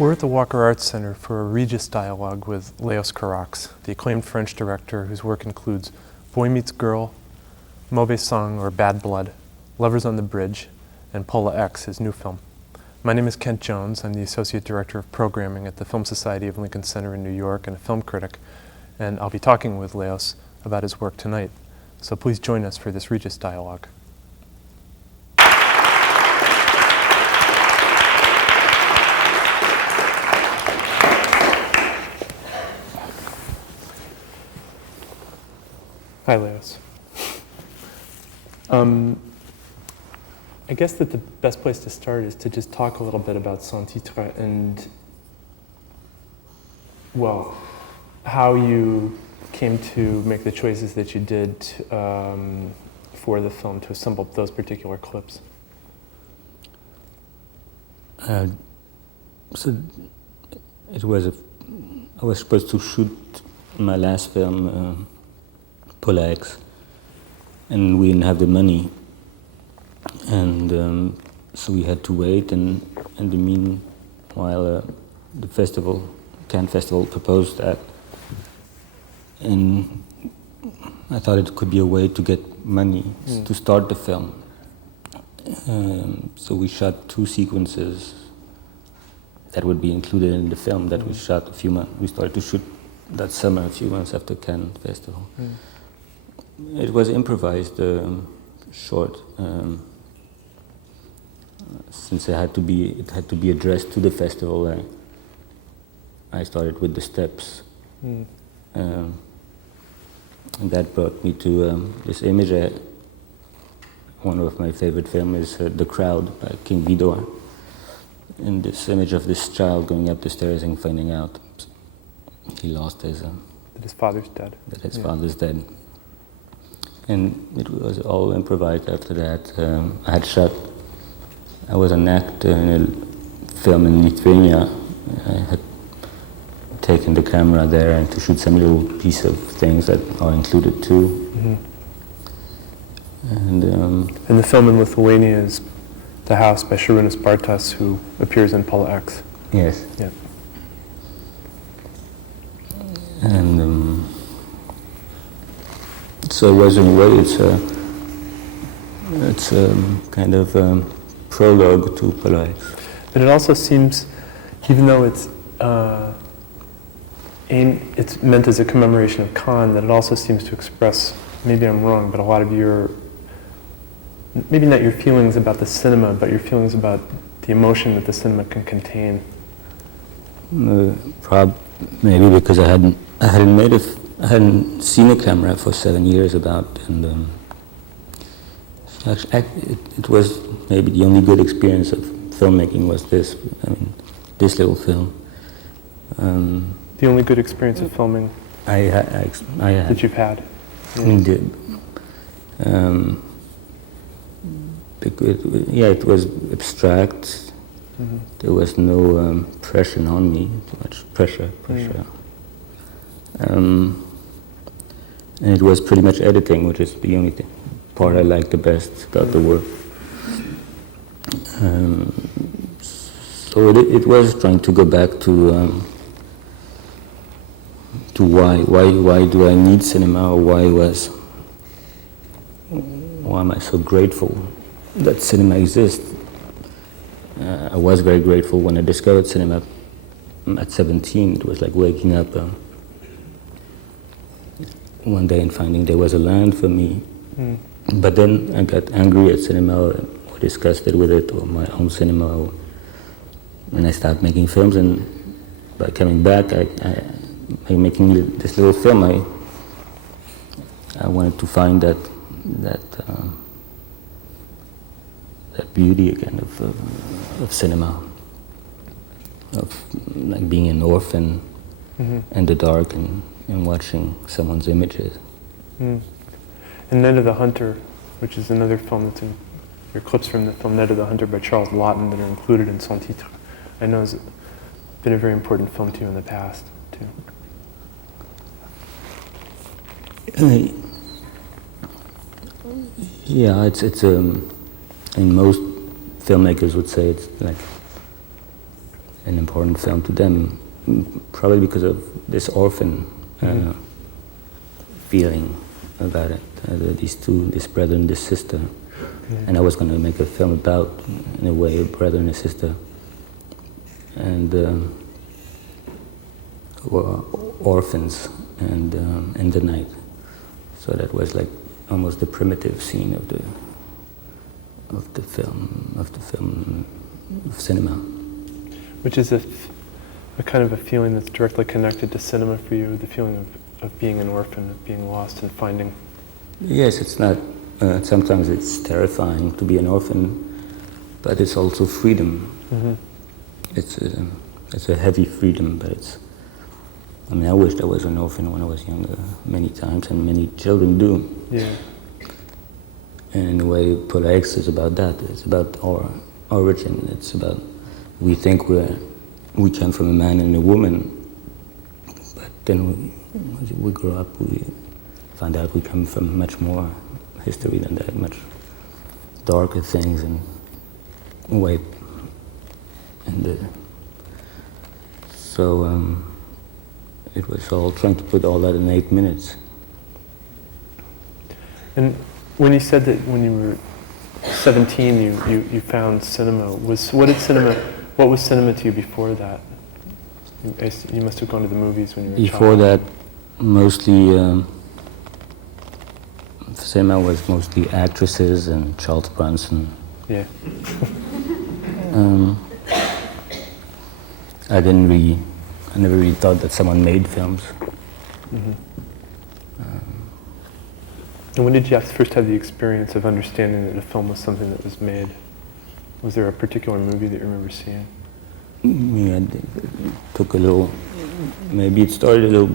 We're at the Walker Arts Center for a Regis dialogue with Carax, the acclaimed French director whose work includes Boy Meets Girl, Mauvais Sang or Bad Blood, Lovers on the Bridge, and Paula X, his new film. My name is Kent Jones. I'm the Associate Director of Programming at the Film Society of Lincoln Center in New York and a film critic, and I'll be talking with Leos about his work tonight. So please join us for this Regis dialogue. Hi, Leos. I guess that the best place to start is to just talk a little bit about Sans Titre and, well, how you came to make the choices that you did for the film to assemble those particular clips. So it was I was supposed to shoot my last film, Carax, and we didn't have the money, and so we had to wait. And in the meanwhile, the Cannes Festival proposed that, and I thought it could be a way to get money to start the film. So we shot 2 sequences that would be included in the film that we shot a few months. We started to shoot that summer, a few months after Cannes Festival. It was improvised short, since it had to be addressed to the festival. I started with the steps, and that brought me to this image. One of my favorite films is The Crowd by King Vidor, and this image of this child going up the stairs and finding out he lost his That his father's dead. That his father's dead. And it was all improvised after that. I was an actor in a film in Lithuania. I had taken the camera there and to shoot some little piece of things that are included too. And the film in Lithuania is The House by Šarūnas Bartas, who appears in Paula X. Yes. Yeah. And so it was, in a way, it's a kind of prologue to Paula X. But it also seems, even though it's meant as a commemoration of Cannes, that it also seems to express, maybe I'm wrong, but a lot of your, maybe not your feelings about the cinema, but your feelings about the emotion that the cinema can contain. Maybe because I hadn't seen a camera for 7 years and it was maybe the only good experience of filmmaking was this. I mean, this little film. The only good experience of filming I had. that you've had. Indeed. It was abstract. There was no pressure on me, too much pressure. And it was pretty much editing, which is the only part I like the best about the work. So it was trying to go back to why do I need cinema, or why am I so grateful that cinema exists. I was very grateful when I discovered cinema at 17. It was like waking up one day and finding there was a land for me. But then I got angry at cinema or disgusted with it, or my own cinema, and I started making films. And by coming back, by making this little film, I wanted to find that beauty again of cinema, of like being an orphan in the dark and watching someone's images. And Ned of the Hunter, which is another film that's in your clips from the film Ned of the Hunter by Charles Laughton that are included in Sans Titre, I know has been a very important film to you in the past too. Yeah, it's and most filmmakers would say it's like an important film to them, probably because of this orphan feeling about it. These two, this brother and this sister. And I was going to make a film about, in a way, a brother and a sister. And were orphans and in the night. So that was like almost the primitive scene of the film of cinema. Which is a kind of a feeling that's directly connected to cinema for you, the feeling of being an orphan, of being lost and finding. Yes, it's not. Sometimes it's terrifying to be an orphan, but it's also freedom. It's a heavy freedom, but it's. I mean, I wished I was an orphan when I was younger, many times, and many children do. Yeah. And in a way, Carax is about that. It's about our origin. It's about we think we come from a man and a woman, but then we grow up, we find out we come from much more history than that, much darker things, and way. And so it was all trying to put all that in 8 minutes. And when you said that when you were 17, you found cinema, what was cinema to you before that? You must have gone to the movies when you were a child. Before that, mostly cinema was mostly actresses and Charles Bronson. Yeah. I never really thought that someone made films. And when did you first have the experience of understanding that a film was something that was made? Was there a particular movie that you remember seeing? Yeah, it took a little, maybe it started a little,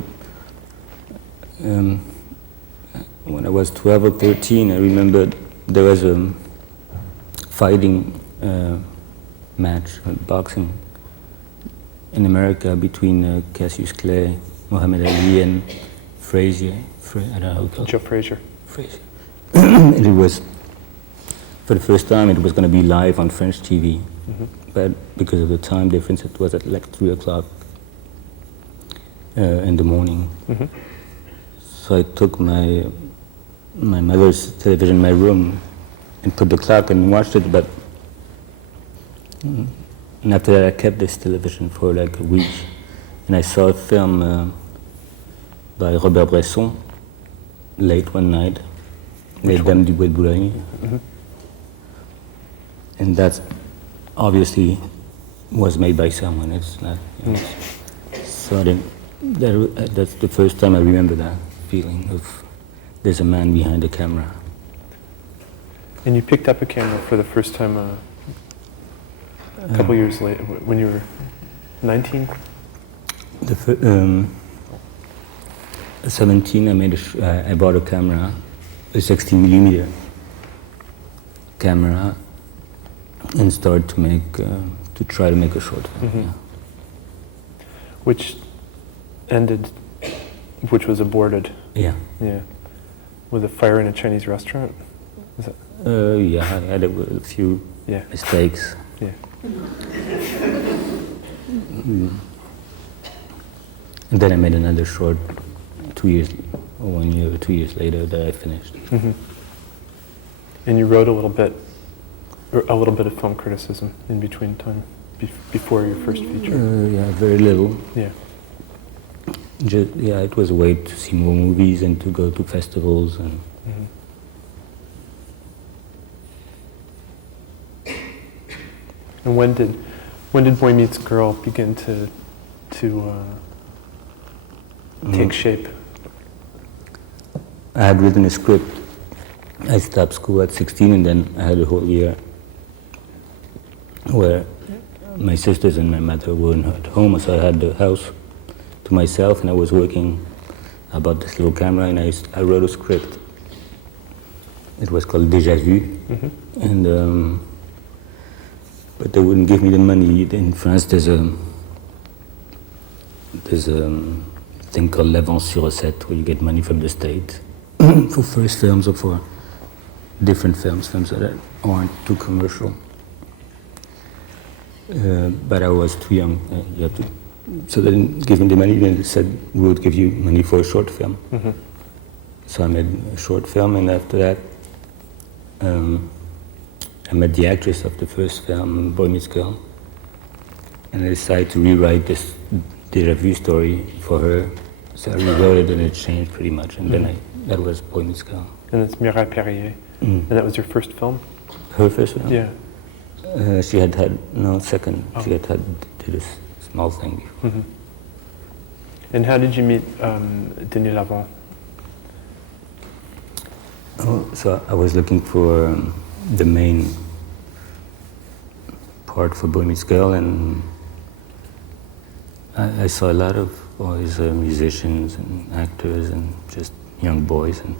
when I was 12 or 13, I remember there was a fighting match, boxing, in America between Cassius Clay, Muhammad Ali, and Frazier. I don't know how to call it. Joe Frazier. And it was, for the first time, it was going to be live on French TV. But because of the time difference, it was at like 3 o'clock in the morning. So I took my mother's television in my room and put the clock and watched it, but and after that I kept this television for like a week. And I saw a film by Robert Bresson late one night, Les Dames du Bois de Boulogne. And that's obviously was made by someone. It's not. So that's the first time I remember that feeling of there's a man behind the camera. And you picked up a camera for the first time a couple years later, when you were 19? 17, I bought a camera, a 16mm camera, and started to try to make a short film. Yeah. Which was aborted. Yeah. Yeah. With a fire in a Chinese restaurant? Is that? Yeah, I had a few mistakes. Yeah. And then I made another short 1 year or 2 years later that I finished. And you wrote a little bit of film criticism in between time, before your first feature. Yeah, very little. Yeah. It was a way to see more movies and to go to festivals and. And when did Boy Meets Girl begin to take shape? I had written a script. I stopped school at 16, and then I had a whole year where my sisters and my mother weren't at home, so I had the house to myself, and I was working. I bought this little camera, and I wrote a script. It was called Déjà Vu, and but they wouldn't give me the money. In France, there's a thing called l'avance sur recette, where you get money from the state for first films or for different films that aren't too commercial. but I was too young. You have to. So they didn't give me the money. Then they said we would give you money for a short film. Mm-hmm. So I made a short film, and after that, I met the actress of the first film, Boy Meets Girl, and I decided to rewrite the review story for her. So I rewrote it, and it changed pretty much. And then that was Boy Meets Girl. And it's Mireille Perrier. And that was your first film? Her first film? Yeah. She had second. Oh. She had did a small thing before. Mm-hmm. And how did you meet Denis Lavant? Oh, so I was looking for the main part for Boy Meets Girl, and I saw a lot of all these musicians and actors and just young boys. And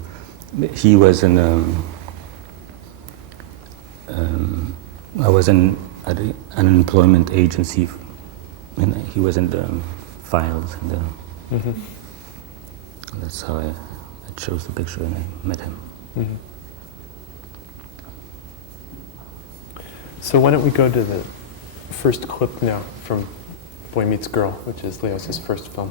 he was in I was at an unemployment agency, and he was in the files, and that's how I chose the picture, and I met him. Mm-hmm. So why don't we go to the first clip now from Boy Meets Girl, which is Leos' first film.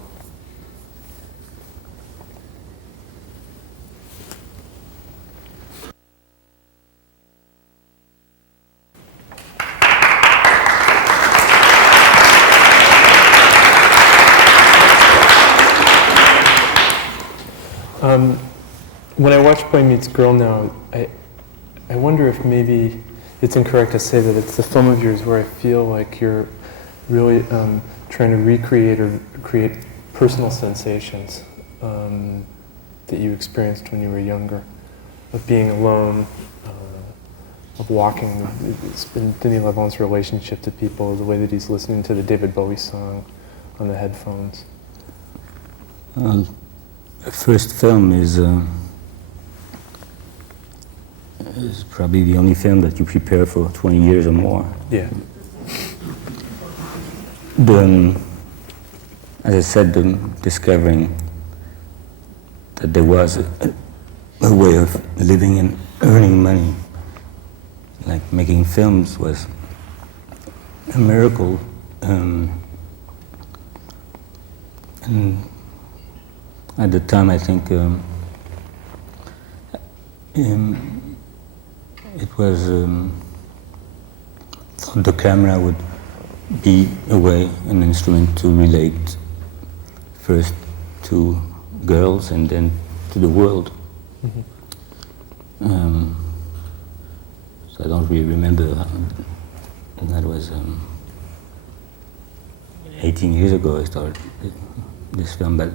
When I watch Boy Meets Girl now, I wonder if maybe it's incorrect to say that it's the film of yours where I feel like you're really trying to recreate or create personal sensations that you experienced when you were younger, of being alone, of walking. It's been Denis Lavant's relationship to people, the way that he's listening to the David Bowie song on the headphones. First film is probably the only film that you prepare for 20 years or more. Yeah. As I said, discovering that there was a way of living and earning money, like making films, was a miracle. And at the time, I think it was the camera would be a way, an instrument to relate first to girls and then to the world. Mm-hmm. So I don't really remember. That was 18 years ago I started this film, but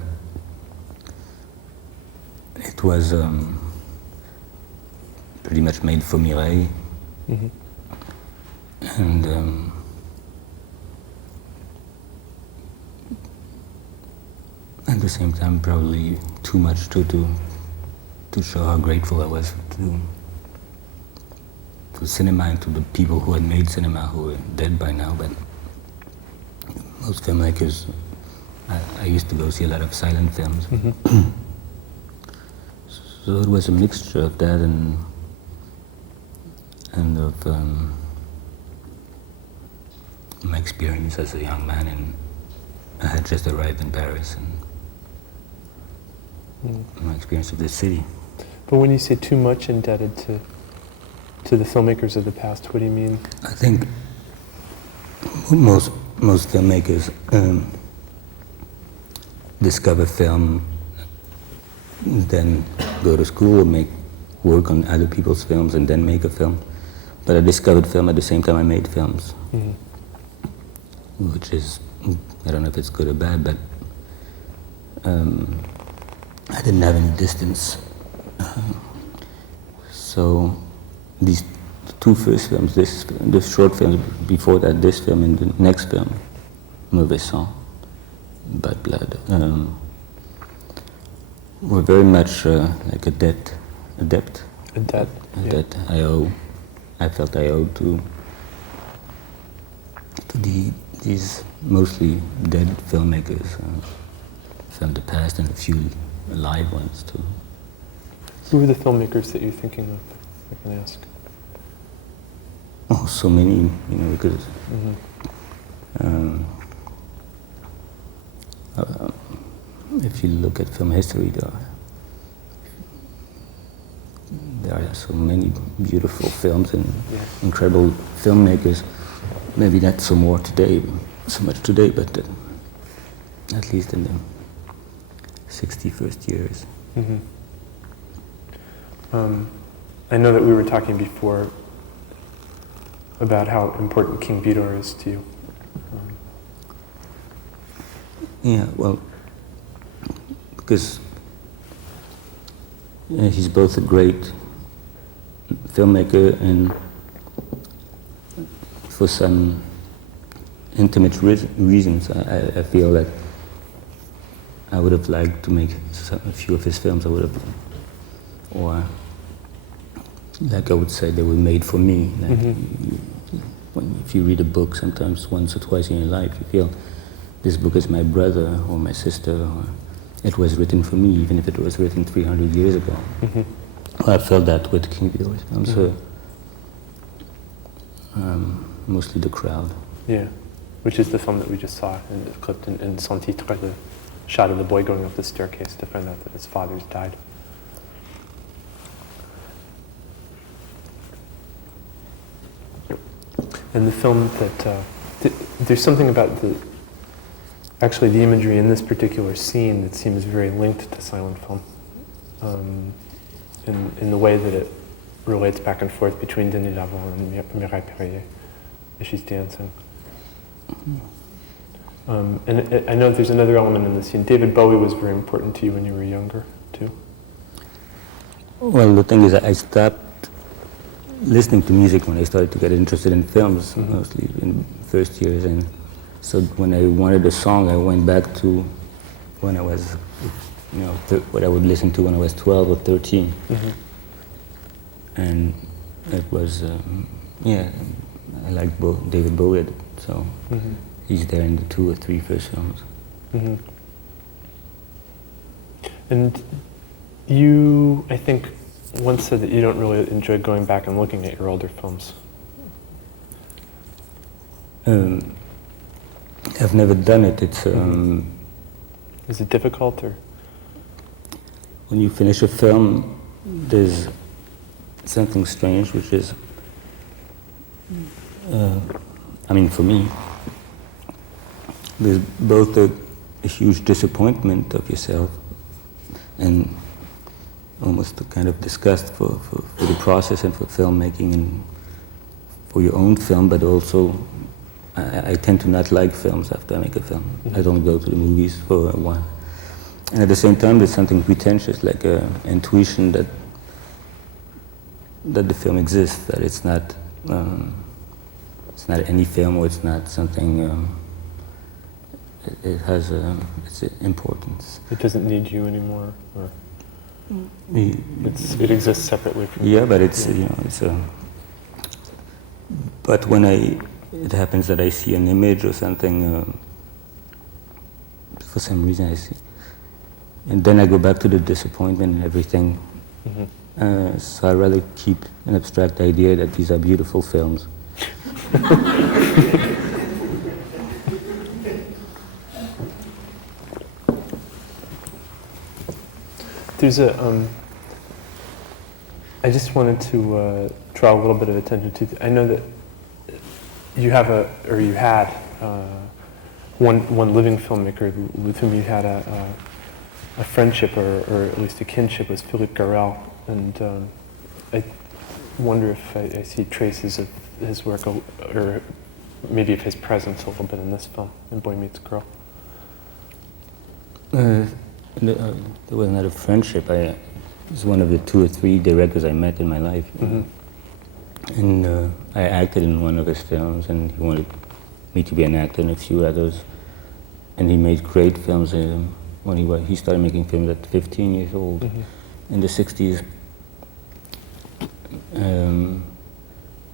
it was pretty much made for Mireille. Mm-hmm. And at the same time, probably too much to show how grateful I was to cinema and to the people who had made cinema, who were dead by now. But most filmmakers, I used to go see a lot of silent films. Mm-hmm. So it was a mixture of that and of my experience as a young man, and I had just arrived in Paris, and my experience of the city. But when you say too much indebted to the filmmakers of the past, what do you mean? I think most filmmakers discover film, then go to school, work on other people's films, and then make a film. But I discovered film at the same time I made films, mm-hmm. which is, I don't know if it's good or bad, but I didn't have any distance. So these two first films, the short films before that, this film and the next film, Mauvais Sang, Bad Blood, were very much like a debt. Yeah. I felt I owed to these mostly dead filmmakers from the past, and a few alive ones too. Who are the filmmakers that you're thinking of, if I can ask? Oh, so many, because Um, if you look at film history, there are so many beautiful films and incredible filmmakers. Maybe not so much today, but at least in the 61st years. Mm-hmm. I know that we were talking before about how important King Vidor is to you. Yeah, well, because he's both a great filmmaker and for some intimate reasons, I feel that I would have liked to make a few of his films. Or like I would say, they were made for me. Like if you read a book, sometimes once or twice in your life, you feel this book is my brother or my sister, or it was written for me, even if it was written 300 years ago. Well, I felt that with King Vidor's films, so mostly the crowd. Yeah, which is the film that we just saw clipped in Son Titre, the shot of the boy going up the staircase to find out that his father's died. And the film that there's something about actually the imagery in this particular scene that seems very linked to silent film, in the way that it relates back and forth between Denis Lavant and Mireille Perrier as she's dancing. And I know there's another element in the scene. David Bowie was very important to you when you were younger, too. Well, the thing is, I stopped listening to music when I started to get interested in films, mostly in first years, and so when I wanted a song, I went back to when I was, what I would listen to when I was 12 or 13, and it was, I liked David Bowie, so he's there in the 2 or 3 first films. And you, I think, once said that you don't really enjoy going back and looking at your older films. I've never done it. It's Is it difficult, or? When you finish a film, there's something strange, which is, for me, there's both a huge disappointment of yourself and almost a kind of disgust for the process and for filmmaking and for your own film, but also I tend to not like films after I make a film. I don't go to the movies for a while. And at the same time, there's something pretentious, like an intuition that the film exists, that it's not any film, or it's not something, it has its importance. It doesn't need you anymore, or? It exists separately from you. Yeah, but it's, it's a... But when it happens that I see an image or something, for some reason I see, and then I go back to the disappointment and everything. So I rather keep an abstract idea that these are beautiful films. There's I just wanted to draw a little bit of attention to. I know that you have you had one living filmmaker with whom you had a friendship or at least a kinship, was Philippe Garrel, and I wonder if I see traces of his work or maybe of his presence a little bit in this film, in Boy Meets Girl. There was not a friendship. It was one of the 2 or 3 directors I met in my life. And I acted in one of his films, and he wanted me to be an actor in a few others. And he made great films when he started making films at 15 years old, in the 60s.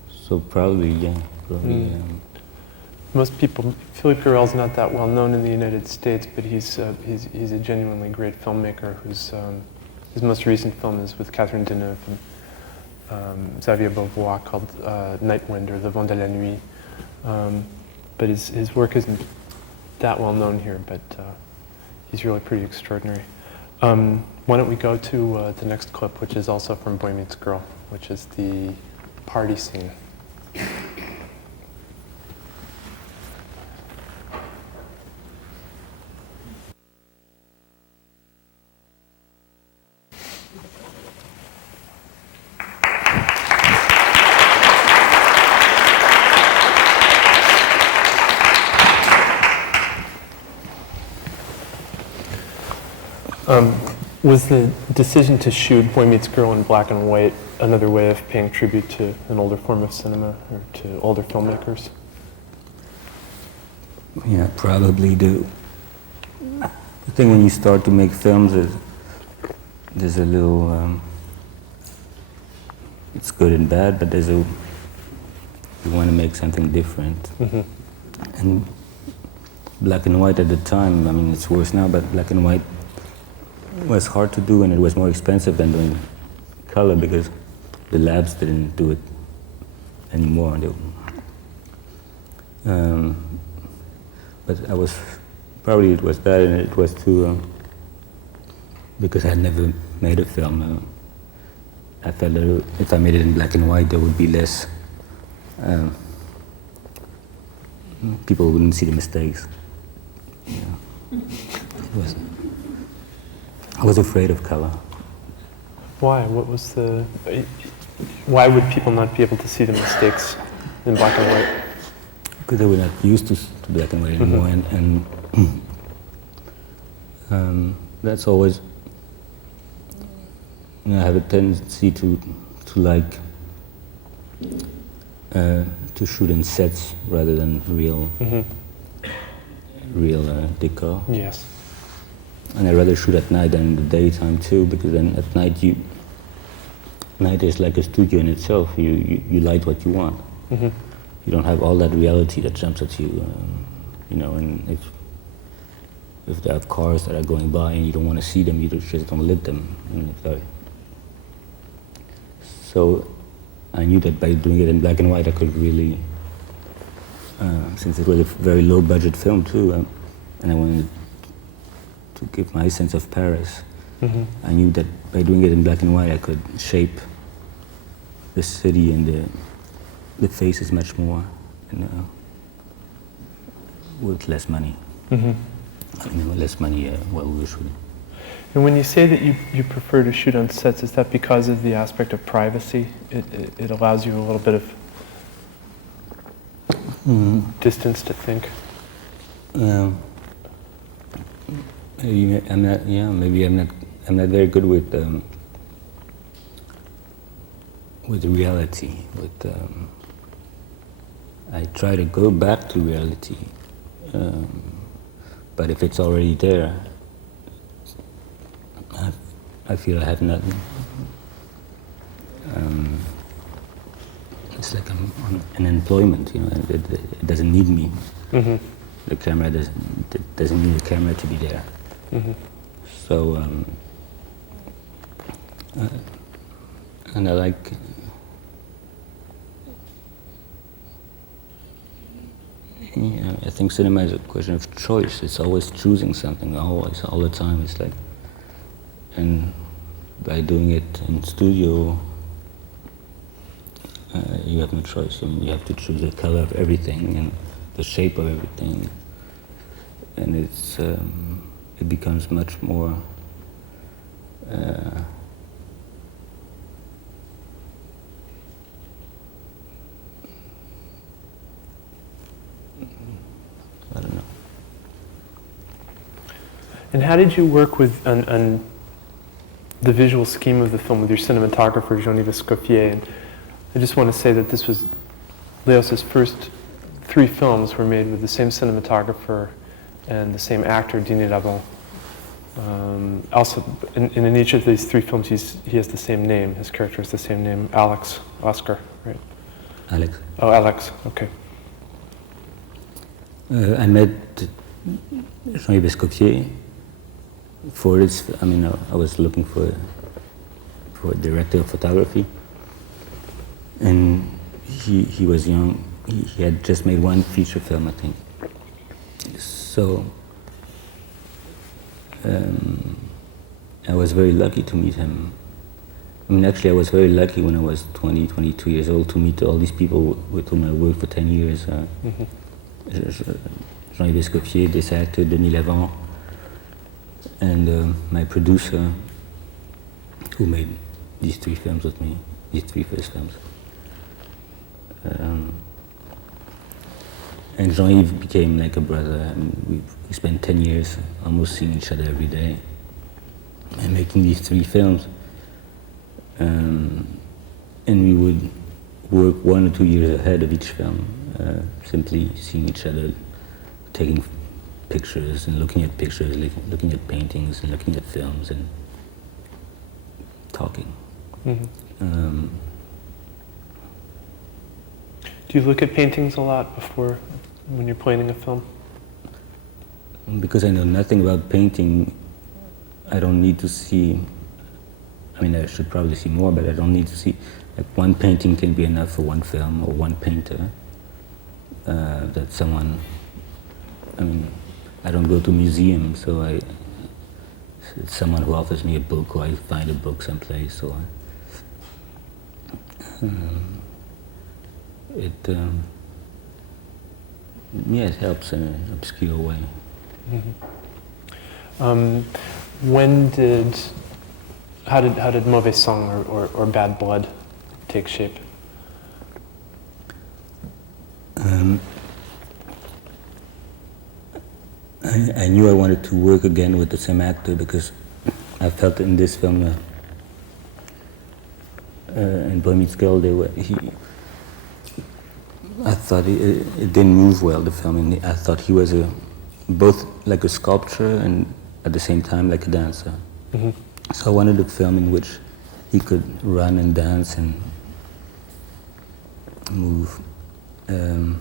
So probably. Most people, Philippe Garrel's not that well known in the United States, but he's a genuinely great filmmaker whose his most recent film is with Catherine Deneuve and Xavier Beauvoir, called Night Wind, or Le Vent de la Nuit. but his work isn't that well known here, but he's really pretty extraordinary. Why don't we go to the next clip, which is also from Boy Meets Girl, which is the party scene. Was the decision to shoot Boy Meets Girl in black and white another way of paying tribute to an older form of cinema or to older filmmakers? Yeah, probably do. I think when you start to make films, there's a little, it's good and bad, but you want to make something different. Mm-hmm. And black and white at the time, I mean, it's worse now, but black and white was hard to do, and it was more expensive than doing color because the labs didn't do it anymore. But it was that, and it was too, because I had never made a film. I felt that if I made it in black and white, there would be less, people wouldn't see the mistakes. Yeah. I was afraid of color. Why? Why would people not be able to see the mistakes in black and white? Because they were not used to black and white anymore, Mm-hmm. and that's always. I have a tendency to like to shoot in sets rather than real decor. Yes. And I'd rather shoot at night than in the daytime too, because then at night night is like a studio in itself. You light what you want. Mm-hmm. You don't have all that reality that jumps at you, and if there are cars that are going by and you don't want to see them, you just don't lit them. So I knew that by doing it in black and white, I could really, since it was a very low budget film too, and I wanted to give my sense of Paris. Mm-hmm. I knew that by doing it in black and white, I could shape the city and the faces much more, with less money. Mm-hmm. I mean, less money while we were shooting. And when you say that you prefer to shoot on sets, is that because of the aspect of privacy? It allows you a little bit of distance to think? Maybe I'm not. Yeah, maybe I'm not very good with reality. I try to go back to reality, but if it's already there, I feel I have nothing. It's like I'm on an employment, it doesn't need me. Mm-hmm. The camera doesn't need the camera to be there. Mm-hmm. So, and I like, I think cinema is a question of choice. It's always choosing something, always, all the time. It's like, and by doing it in studio, you have no choice. I mean, you have to choose the color of everything and the shape of everything, and it becomes much more. I don't know. And how did you work with on the visual scheme of the film with your cinematographer, Jean-Yves Escoffier? And I just want to say that this was Leos's first 3 films were made with the same cinematographer and the same actor, Didier Labon. Also, in each of these 3 films, he has the same name. His character has the same name, Alex, Oscar, right? Alex. Oh, Alex. Okay. I met Jean-Yves Escoffier for this. I mean, I was looking for a director of photography, and he was young, he had just made one feature film, I think. So I was very lucky to meet him. I mean, actually, I was very lucky when I was 20, 22 years old to meet all these people with whom I worked for 10 years. Jean-Yves Escoffier, this actor, Denis Lavant, and my producer, who made these 3 films with me, these 3 first films. And Jean-Yves became like a brother. I mean, we spent 10 years almost seeing each other every day and making these 3 films. And we would work 1 or 2 years ahead of each film, simply seeing each other, taking pictures and looking at pictures, looking at paintings and looking at films and talking. Mm-hmm. Do you look at paintings a lot before, when you're planning a film? Because I know nothing about painting, I don't need to see, I mean, I should probably see more, but I don't need to see, like one painting can be enough for one film or one painter. That someone, I mean, I don't go to museums, so it's someone who offers me a book, or I find a book someplace, or it helps in an obscure way. Mm-hmm. How did Mauvais Sang or Bad Blood take shape? I knew I wanted to work again with the same actor because I felt in this film, in Boy Meets Girl, I thought it didn't move well, the film, and I thought he was both like a sculptor and at the same time like a dancer. Mm-hmm. So I wanted a film in which he could run and dance and move. And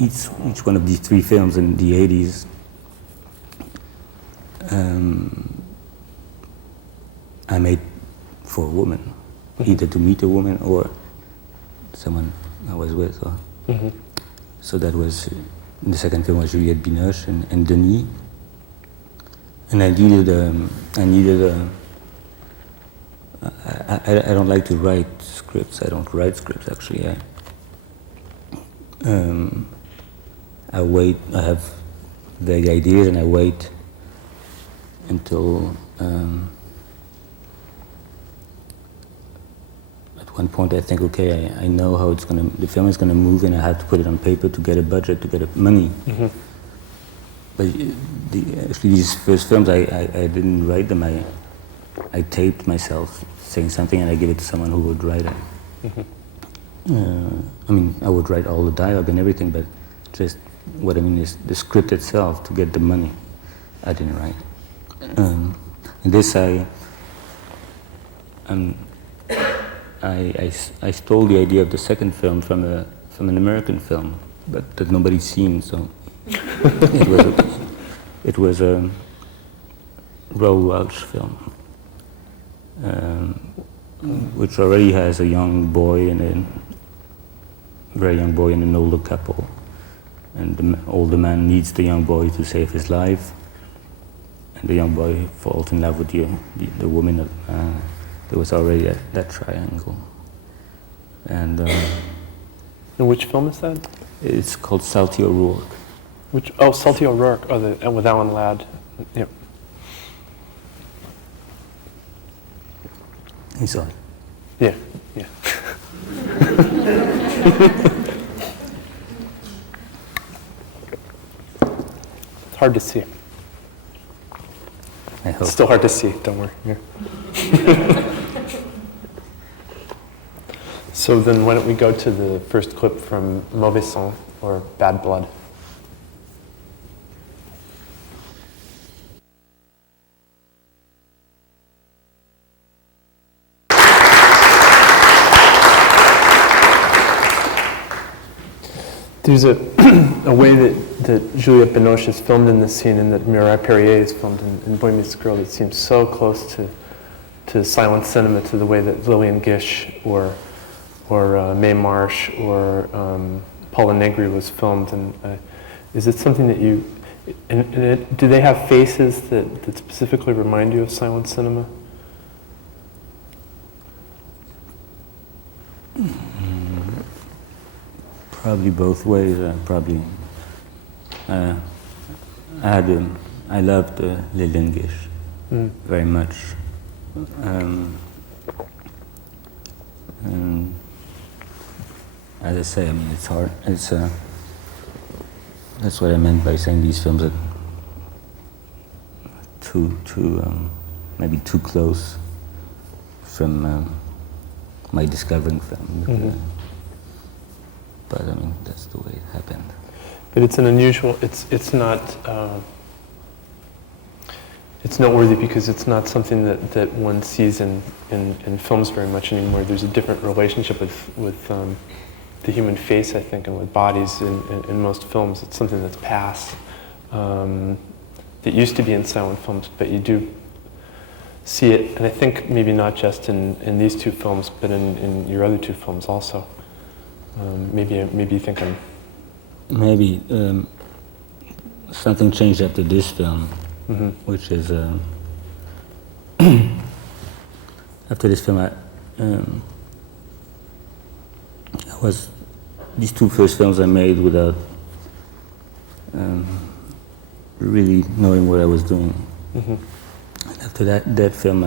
each one of these 3 films in the 80s, I made for a woman, mm-hmm. either to meet a woman or someone I was with. Or, mm-hmm. So that was, the second film was Juliette Binoche and Denis. And I don't like to write scripts. I don't write scripts, actually. I wait, I have vague ideas and I wait until at one point I think, okay, I know how the film is gonna move, and I have to put it on paper to get a budget, to get money. Mm-hmm. But actually these first films, I didn't write them. I taped myself saying something and I give it to someone who would write it. Mm-hmm. I mean, I would write all the dialogue and everything, but just what I mean is the script itself to get the money, I didn't write. And this I stole the idea of the second film from an American film, but that nobody's seen, so it was a Raoul Welch film, which already has a young boy and a very young boy and an older couple, and the older man needs the young boy to save his life, and the young boy falls in love with the woman. There was already that triangle. And which film is that? It's called Salty O'Rourke. Salty O'Rourke, with Alan Ladd. Yep. He saw it. Yeah. It's hard to see. I hope. It's still hard to see, don't worry. Yeah. So then why don't we go to the first clip from Mauvais Sang, or Bad Blood. There's a a way that Juliette Binoche is filmed in this scene and that Mireille Perrier is filmed in Boy Meets Girl that seems so close to silent cinema, to the way that Lillian Gish or Mae Marsh or Paula Negri was filmed. And is it something that you, do they have faces that specifically remind you of silent cinema? Probably both ways. I loved Lillian Gish very much. And as I say, I mean, it's hard. That's what I meant by saying these films are maybe too close from my discovering film. But I mean, that's the way it happened. But it's an unusual, it's not, it's noteworthy because it's not something that one sees in films very much anymore. There's a different relationship with the human face, I think, and with bodies in most films. It's something that's past, that used to be in silent films, but you do see it, and I think maybe not just in these two films, but in your other two films also. Maybe you think I'm... Maybe something changed after this film, which is after this film, these two first films I made without really knowing what I was doing. After that film,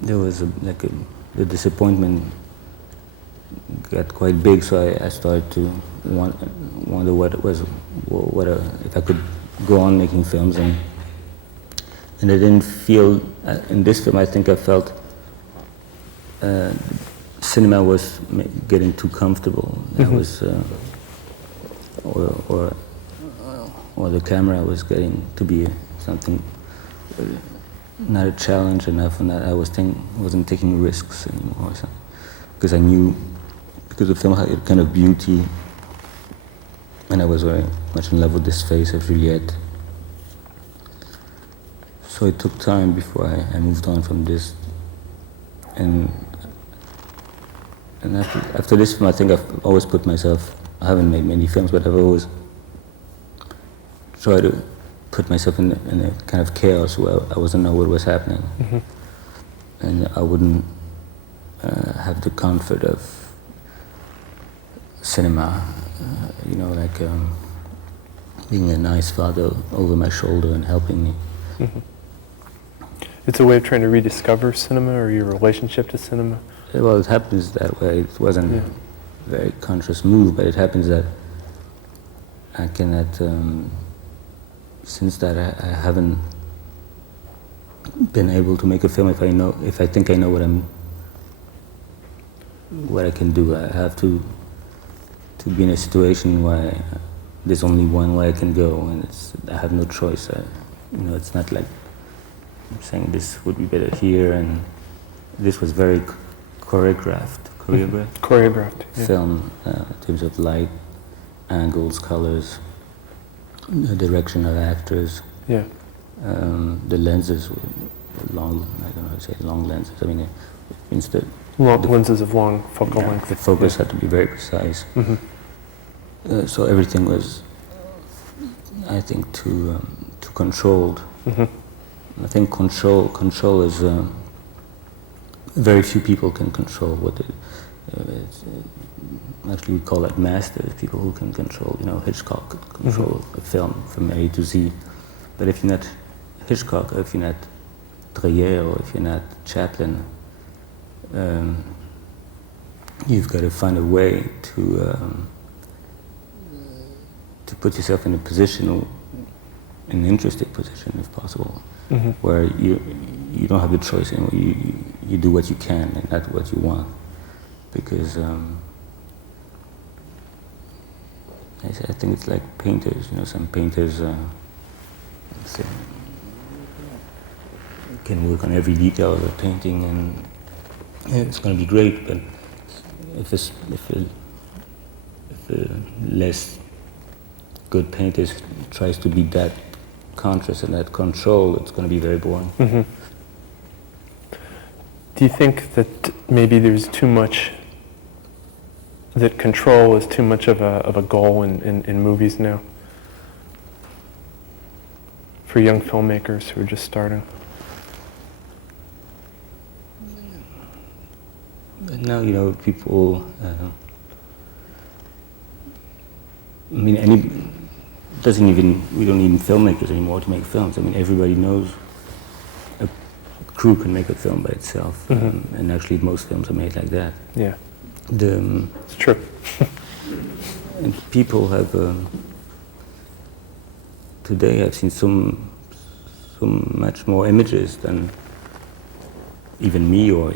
there was the disappointment got quite big, so I started to wonder if I could go on making films, and I didn't feel in this film. I think I felt cinema was getting too comfortable. I was, or the camera was getting to be something not a challenge enough, and that I wasn't taking risks anymore. So, because I knew, because the film had a kind of beauty, and I was very much in love with this face of Juliette. So it took time before I moved on from this. And after this film, I think I've always put myself, I haven't made many films, but I've always tried to put myself in a kind of chaos where I wasn't know what was happening. And I wouldn't have the comfort of cinema, like being a nice father over my shoulder and helping me. It's a way of trying to rediscover cinema or your relationship to cinema? Well, it happens that way. It wasn't a very conscious move, but it happens that I cannot, since that I haven't been able to make a film if I think I know what I can do. I have to be in a situation where there's only one way I can go, and I have no choice. It's not like I'm saying this would be better here, and this was very choreographed film in terms of light, angles, colors, the direction of actors. The lenses were long. I don't know how to say long lenses. I mean, it means that lenses of long focal length. The focus had to be very precise. So everything was, I think, too controlled. I think control is very few people can control what actually we call that masters, people who can control. Hitchcock could control a film from A to Z, but if you're not Hitchcock, or if you're not Dreyer, or if you're not Chaplin, you've got to find a way to put yourself in a position, an interesting position, if possible, where you don't have the choice anymore. You do what you can and not what you want, because I think it's like painters. Some painters can work on every detail of a painting, and it's going to be great, but if a less good painter tries to be that conscious and that control, it's going to be very boring. Mm-hmm. Do you think that maybe there's too much, that control is too much of a goal in movies now? For young filmmakers who are just starting? But now, you know, people, I mean, we don't need filmmakers anymore to make films. I mean, everybody knows a crew can make a film by itself. Mm-hmm. And actually most films are made like that. Yeah. It's true. And people have, today I've seen so much more images than even me, or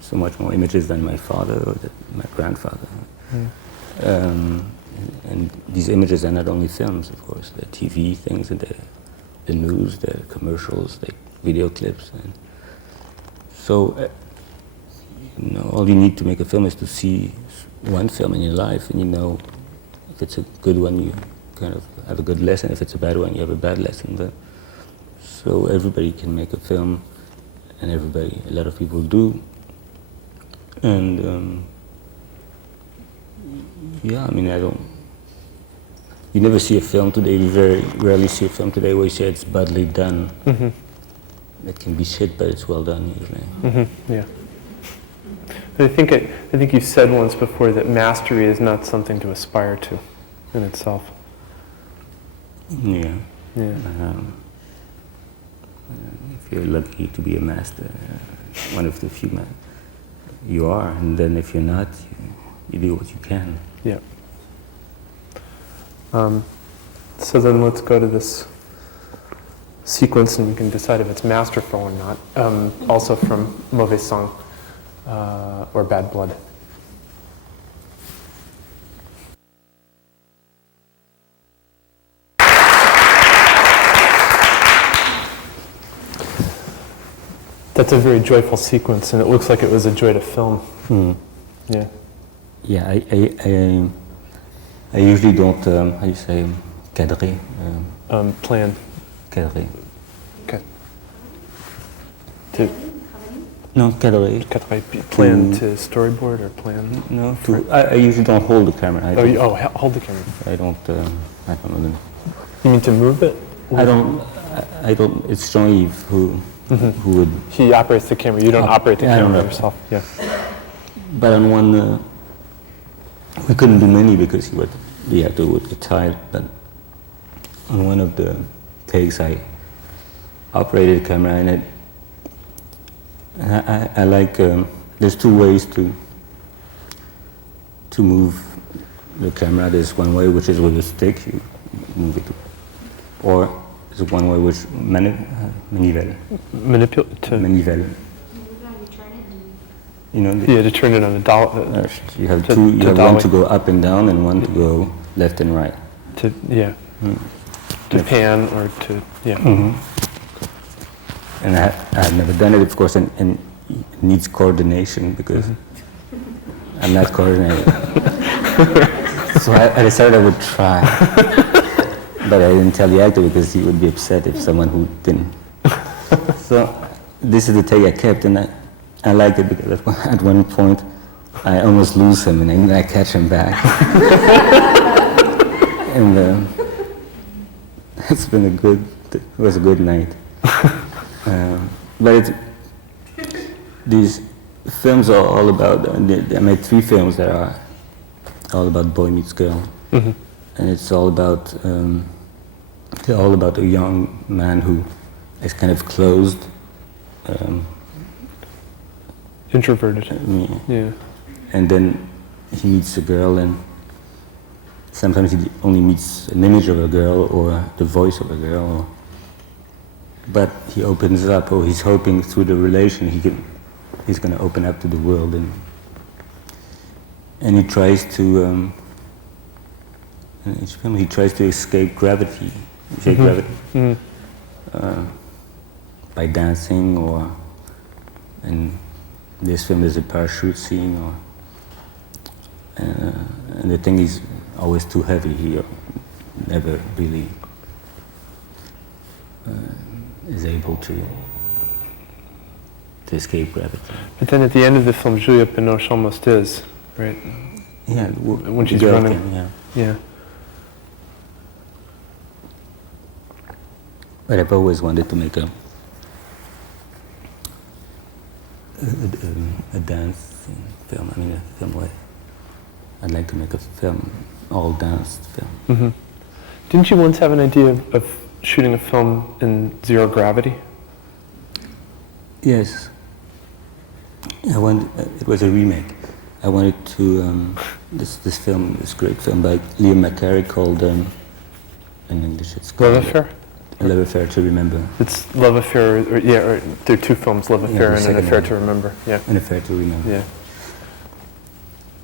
so much more images than my father or my grandfather. Mm. And these images are not only films, of course, they're TV things, and the news, the commercials, the video clips. And so, you know, all you need to make a film is to see one film in your life, and you know, if it's a good one, you kind of have a good lesson. If it's a bad one, you have a bad lesson. But so everybody can make a film, and a lot of people do. And yeah, I mean, you never see a film today, you very rarely see a film today where you say it's badly done. Mm-hmm. It can be shit, but it's well done usually. Mm-hmm. Yeah. I think you said once before that mastery is not something to aspire to in itself. Yeah. Yeah. If you're lucky to be a master, one of the few you are, and then if you're not, you do what you can. Yeah. So then let's go to this sequence, and we can decide if it's masterful or not. Also from Mauvais Sang, or Bad Blood. That's a very joyful sequence, and it looks like it was a joy to film. Hmm. Yeah. Yeah, I usually don't, how do you say, cadrer? Plan. Cadrer. No, cadrer. Plan to storyboard or plan? No, I usually don't hold the camera. Hold the camera. I don't know. You mean to move it? I don't, it's Jean-Yves who would... He operates the camera, you don't operate the camera yourself. Yeah. But on one, we couldn't do many because the actor would get tired, but on one of the takes I operated the camera, and I like, there's two ways to move the camera. There's one way which is with a stick, you move it, or there's one way which manivelle. Manivelle. You know, to turn it on a dollar. You have one to go up and down and one to go left and right. To pan or to, yeah. Mm-hmm. And I've never done it, of course, and it needs coordination because I'm not coordinated. So I decided I would try. But I didn't tell the actor because he would be upset if someone who didn't. So this is the take I kept, and I liked it because at one point I almost lose him and then I catch him back. And it was a good night. But these films are all about, I made 3 films that are all about boy meets girl. Mm-hmm. And it's all about, they're all about a young man who is kind of closed. Introverted. Yeah. And then he meets a girl, and sometimes he only meets an image of a girl or the voice of a girl. But he opens up, or he's hoping through the relation he's going to open up to the world, and he tries to in each film he tries to escape gravity, by dancing, or in this film there's a parachute scene, And the thing is always too heavy. He never really is able to escape gravity. But then at the end of the film, Juliette Binoche almost is, right? Yeah, when she's running. Yeah. But I've always wanted to make a dance film. I mean, a film where I'd like to make a film, all dance film. Mm-hmm. Didn't you once have an idea of shooting a film in zero gravity? Yes. It was a remake. I wanted to, this film, this great film by Leo McCarey called, in English it's called... Love Affair? Love Affair to Remember. It's Love Affair, or there are two films, Love Affair and An Affair to Remember. Yeah. An Affair to Remember. Yeah.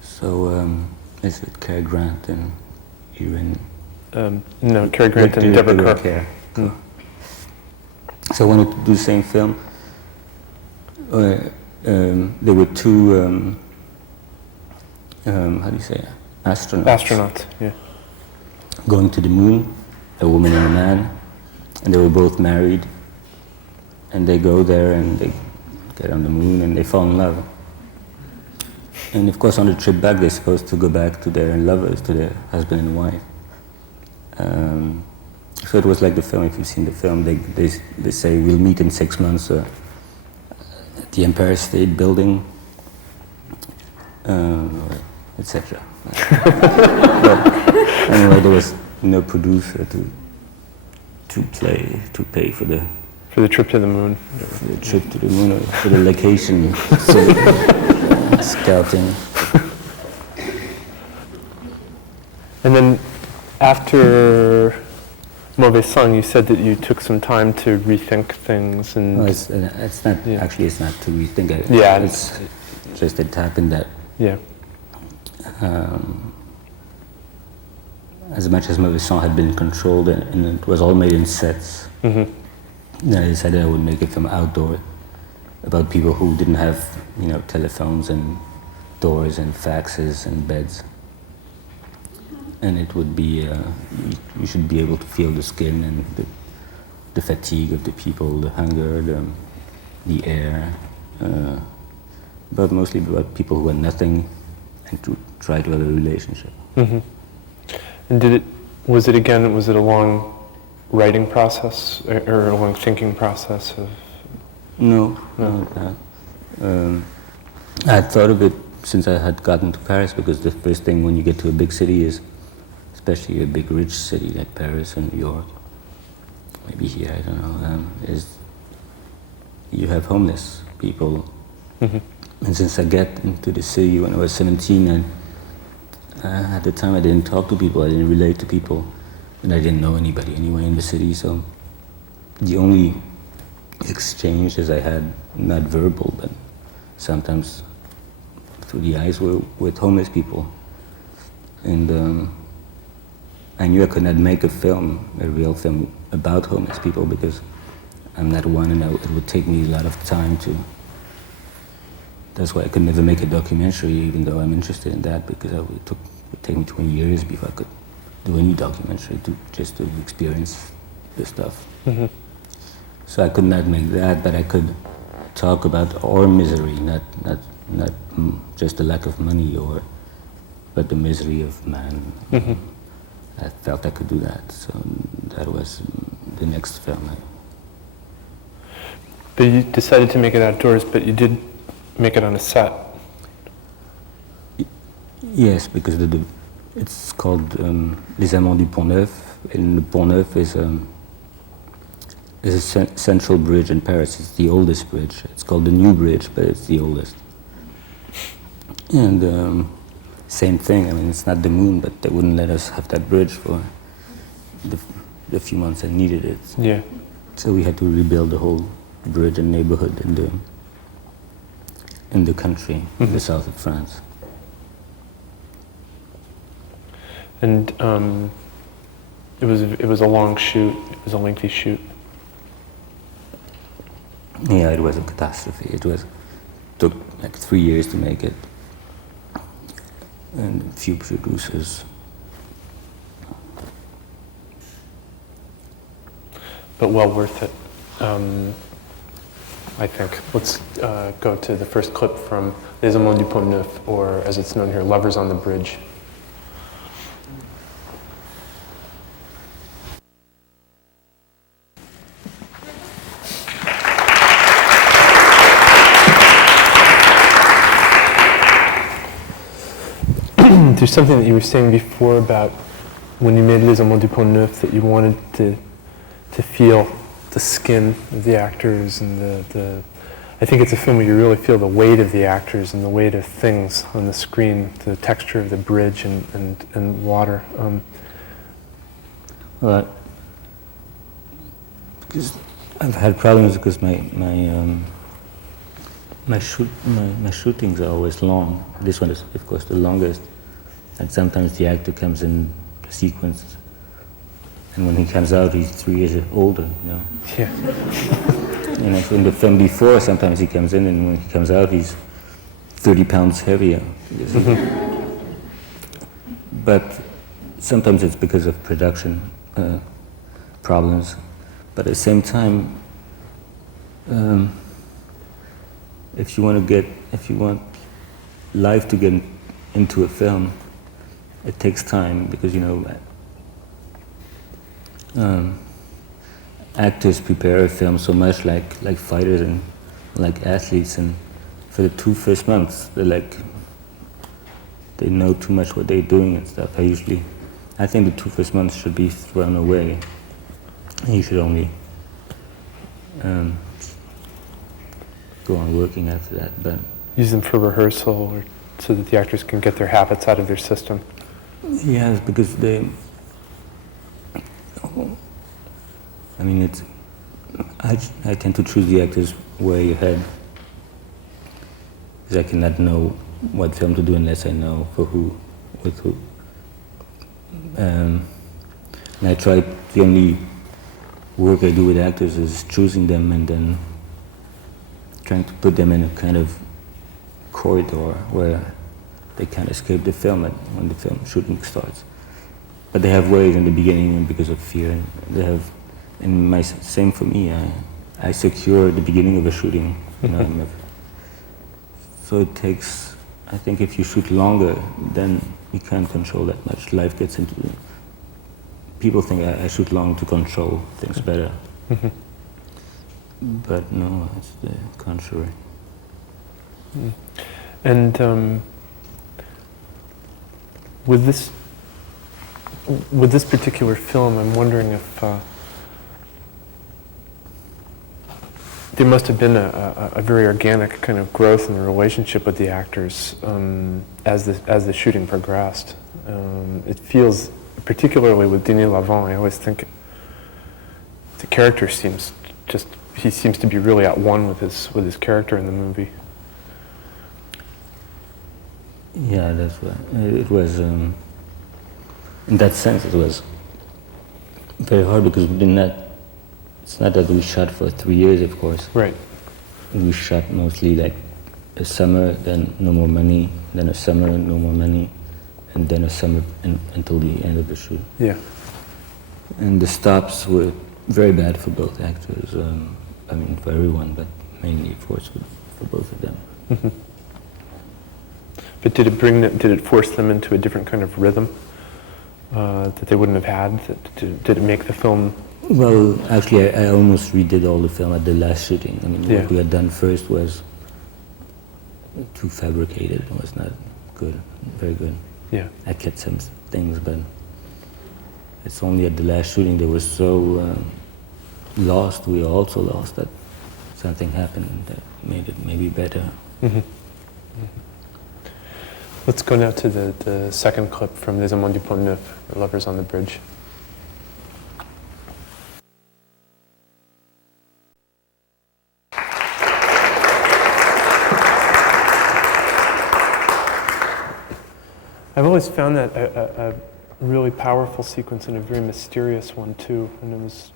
So, it's with Cary Grant and Ewan... no, Cary Grant and Deborah Kerr. Mm. So I wanted to do the same film. There were two, how do you say, astronauts. Yeah. Going to the moon, a woman and a man, and they were both married. And they go there and they get on the moon and they fall in love. And of course on the trip back they're supposed to go back to their lovers, to their husband and wife. So it was like the film, if you've seen the film, they say we'll meet in 6 months at the Empire State Building, etc. But anyway, there was no producer to pay for the trip to the moon. For the trip to the moon, or for the location scouting. And then after Mauvais Song, you said that you took some time to rethink things and... No, it's not, actually it's not to rethink it. Yeah. It's just it happened that... Yeah. As much as Mauvais Song had been controlled and it was all made in sets, mm-hmm. then I decided I would make a film outdoor about people who didn't have, telephones and doors and faxes and beds. And it would be, you should be able to feel the skin and the fatigue of the people, the hunger, the air, but mostly about people who had nothing and to try to have a relationship. Mm-hmm. And was it a long writing process or a long thinking process of? No. I had thought of it since I had gotten to Paris, because the first thing when you get to a big city is, especially a big rich city like Paris or New York, maybe here, I don't know, is you have homeless people. Mm-hmm. And since I got into the city when I was 17, and at the time I didn't talk to people, I didn't relate to people, and I didn't know anybody anyway in the city, so the only exchanges I had, not verbal, but sometimes through the eyes, were with homeless people. And I knew I could not make a real film about homeless people, because I'm not one, and it would take me a lot of time to... That's why I could never make a documentary, even though I'm interested in that, because it would take me 20 years before I could do any documentary, just to experience the stuff. Mm-hmm. So I could not make that, but I could talk about our misery, not just the lack of money, but the misery of man. Mm-hmm. I felt I could do that, so that was the next film. But you decided to make it outdoors, but you did make it on a set. Yes, because it's called Les Amants du Pont Neuf, and the Pont Neuf is a central bridge in Paris. It's the oldest bridge. It's called the New Bridge, but it's the oldest. And same thing, I mean, it's not the moon, but they wouldn't let us have that bridge for the few months I needed it. Yeah. So we had to rebuild the whole bridge and neighborhood in the country, mm-hmm. in the south of France. And it was a long shoot. It was a lengthy shoot. Yeah, it was a catastrophe. Took like 3 years to make it. and a few producers. But well worth it, I think. Let's go to the first clip from Les Amants du Pont Neuf, or as it's known here, Lovers on the Bridge. There's something that you were saying before about when you made Les Amants du Pont Neuf that you wanted to feel the skin of the actors and the I think it's a film where you really feel the weight of the actors and the weight of things on the screen, the texture of the bridge and water. Well, because I've had problems because my shootings are always long. This one is, of course, the longest. And sometimes the actor comes in sequence, and when he comes out, he's 3 years older. You know. Yeah. You know, so in the film before, sometimes he comes in, and when he comes out, he's 30 pounds heavier. But sometimes it's because of production problems. But at the same time, if you want life to get into a film, it takes time because, you know, actors prepare a film so much like fighters and like athletes, and for the 2 first months they know too much what they're doing and stuff. I think the 2 first months should be thrown away. You should only go on working after that. But use them for rehearsal or so that the actors can get their habits out of their system. yes, because I tend to choose the actors way ahead, because I cannot know what film to do unless I know for who, with who. And I try, the only work I do with actors is choosing them and then trying to put them in a kind of corridor where they can't escape the film when the film shooting starts. But they have ways in the beginning because of fear. They have, and same for me. I secure the beginning of a shooting. You know, so it takes. I think if you shoot longer, then you can't control that much. Life gets into. People think I shoot long to control things better. But no, it's the contrary. And with this particular film, I'm wondering if there must have been a very organic kind of growth in the relationship with the actors as the shooting progressed. It feels, particularly with Denis Lavant, I always think the character seems to be really at one with his character in the movie. Yeah, that's right. It was, in that sense, it was very hard because we did not, it's not that we shot for 3 years, of course. Right. We shot mostly like a summer, then no more money, then a summer, no more money, and then a summer until the end of the shoot. Yeah. And the stops were very bad for both actors. I mean, for everyone, but mainly, of course, for both of them. But did it force them into a different kind of rhythm that they wouldn't have had? Did it make the film? Well, actually, I almost redid all the film at the last shooting. I mean, what we had done first was too fabricated. It was not good, very good. Yeah. I kept some things, but it's only at the last shooting they were so lost. We were also lost that something happened that made it maybe better. Let's go now to the second clip from Les Amants du Pont Neuf, Lovers on the Bridge. I've always found that a really powerful sequence and a very mysterious one too, and I was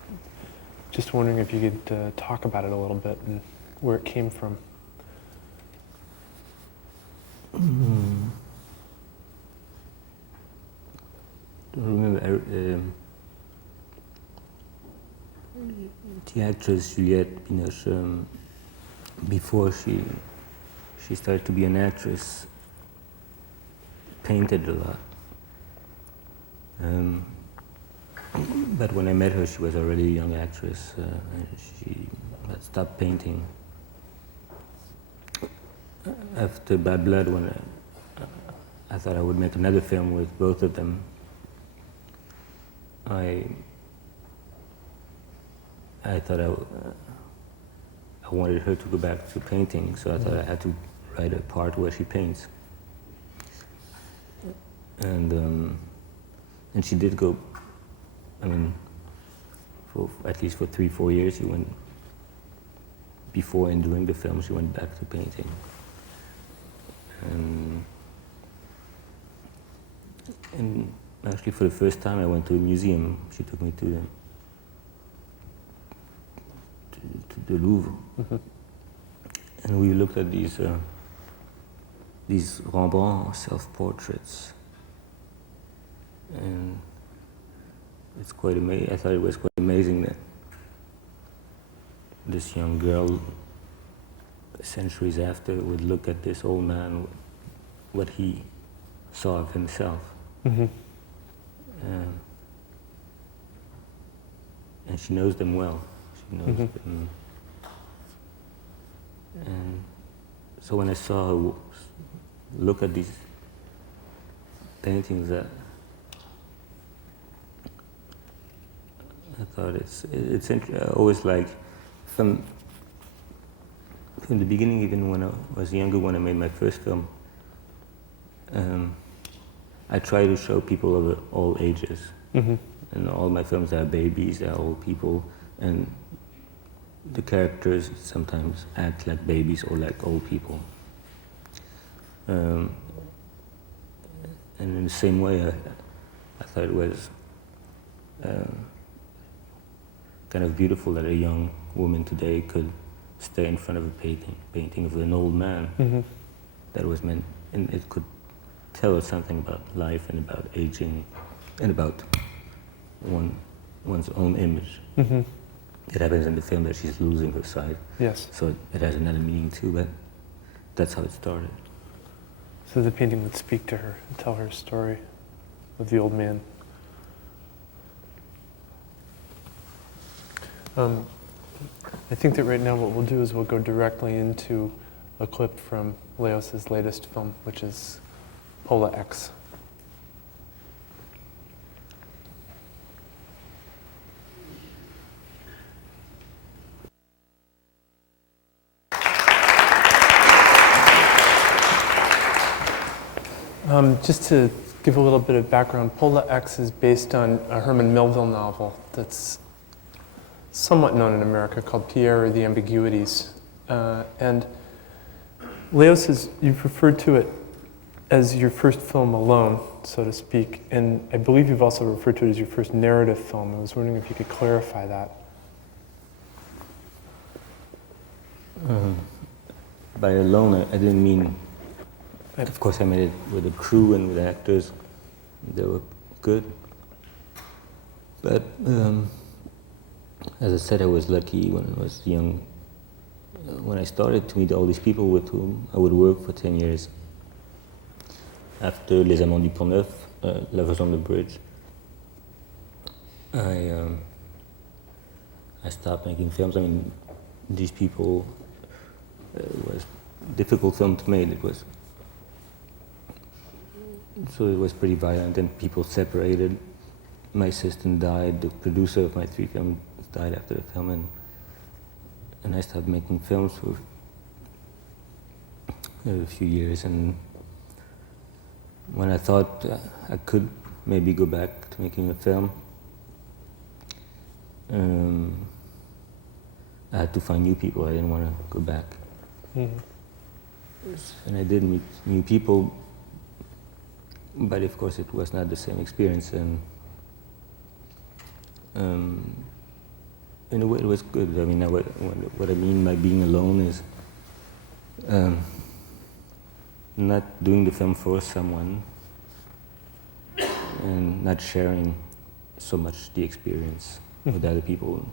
just wondering if you could talk about it a little bit and where it came from. remember the actress Juliette Binoche, before she started to be an actress, painted a lot. But when I met her, she was already a young actress, and she had stopped painting. After Bad Blood, when I thought I would make another film with both of them, I thought I wanted her to go back to painting, so I thought I had to write a part where she paints. And she did go, I mean, for at least for 3-4 years, she went, before and during the film, she went back to painting. And actually, for the first time, I went to a museum. She took me to the Louvre, and we looked at these Rembrandt self-portraits, and it's quite amazing. I thought it was quite amazing that this young girl, centuries after, would look at this old man, what he saw of himself. And she knows them well. She knows them. And so when I saw her look at these paintings, I thought it's interesting. I always like, from the beginning, even when I was younger, when I made my first film, I try to show people of all ages. And all my films are babies, they're old people, and the characters sometimes act like babies or like old people. And in the same way, I thought it was kind of beautiful that a young woman today could stay in front of a painting of an old man that was meant, and it could tell us something about life and about aging and about one's own image. It happens in the film that she's losing her sight. Yes. So it has another meaning too, but that's how it started. So the painting would speak to her and tell her story of the old man. I think that right now what we'll do is we'll go directly into a clip from Leos's latest film, which is Pola X. Just to give a little bit of background, Pola X is based on a Herman Melville novel that's somewhat known in America called Pierre or the Ambiguities. And Leos, you've referred to it as your first film alone, so to speak, and I believe you've also referred to it as your first narrative film. I was wondering if you could clarify that. By alone, I didn't mean, of course I made it with a crew and with actors. They were good. But as I said, I was lucky when I was young. When I started to meet all these people with whom I would work for 10 years. After Les Amants du Pont-Neuf, Lovers on the Bridge, I stopped making films. I mean, these people, it was a difficult film to make. It was pretty violent, and people separated. My assistant died. The producer of my 3 films died after the film, and I started making films for a few years. And when I thought I could maybe go back to making a film, I had to find new people. I didn't want to go back. And I did meet new people, but of course it was not the same experience. And in a way it was good. I mean, what I mean by being alone is not doing the film for someone, and not sharing so much the experience with other people.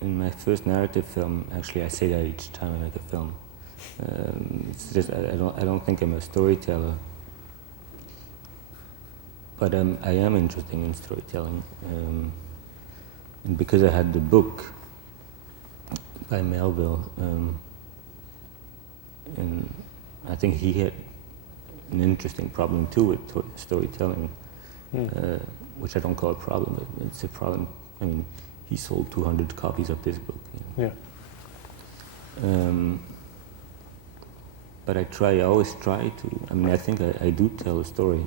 In my first narrative film, actually, I say that each time I make a film. It's just I don't think I'm a storyteller, but I am interested in storytelling, and because I had the book by Melville, and I think he had an interesting problem too with storytelling, which I don't call a problem, but it's a problem. I mean, he sold 200 copies of this book. You know? Yeah. But I always try to. I mean, I think I do tell a story.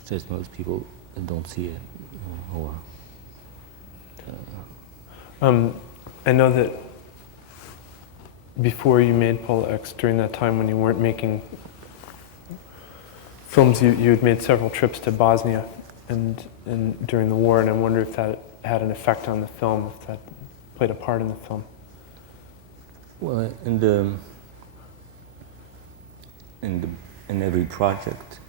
It's just most people don't see it, or. I know that before you made Paula X, during that time when you weren't making films, you had made several trips to Bosnia and during the war, and I wonder if that had an effect on the film, if that played a part in the film. Well, in every project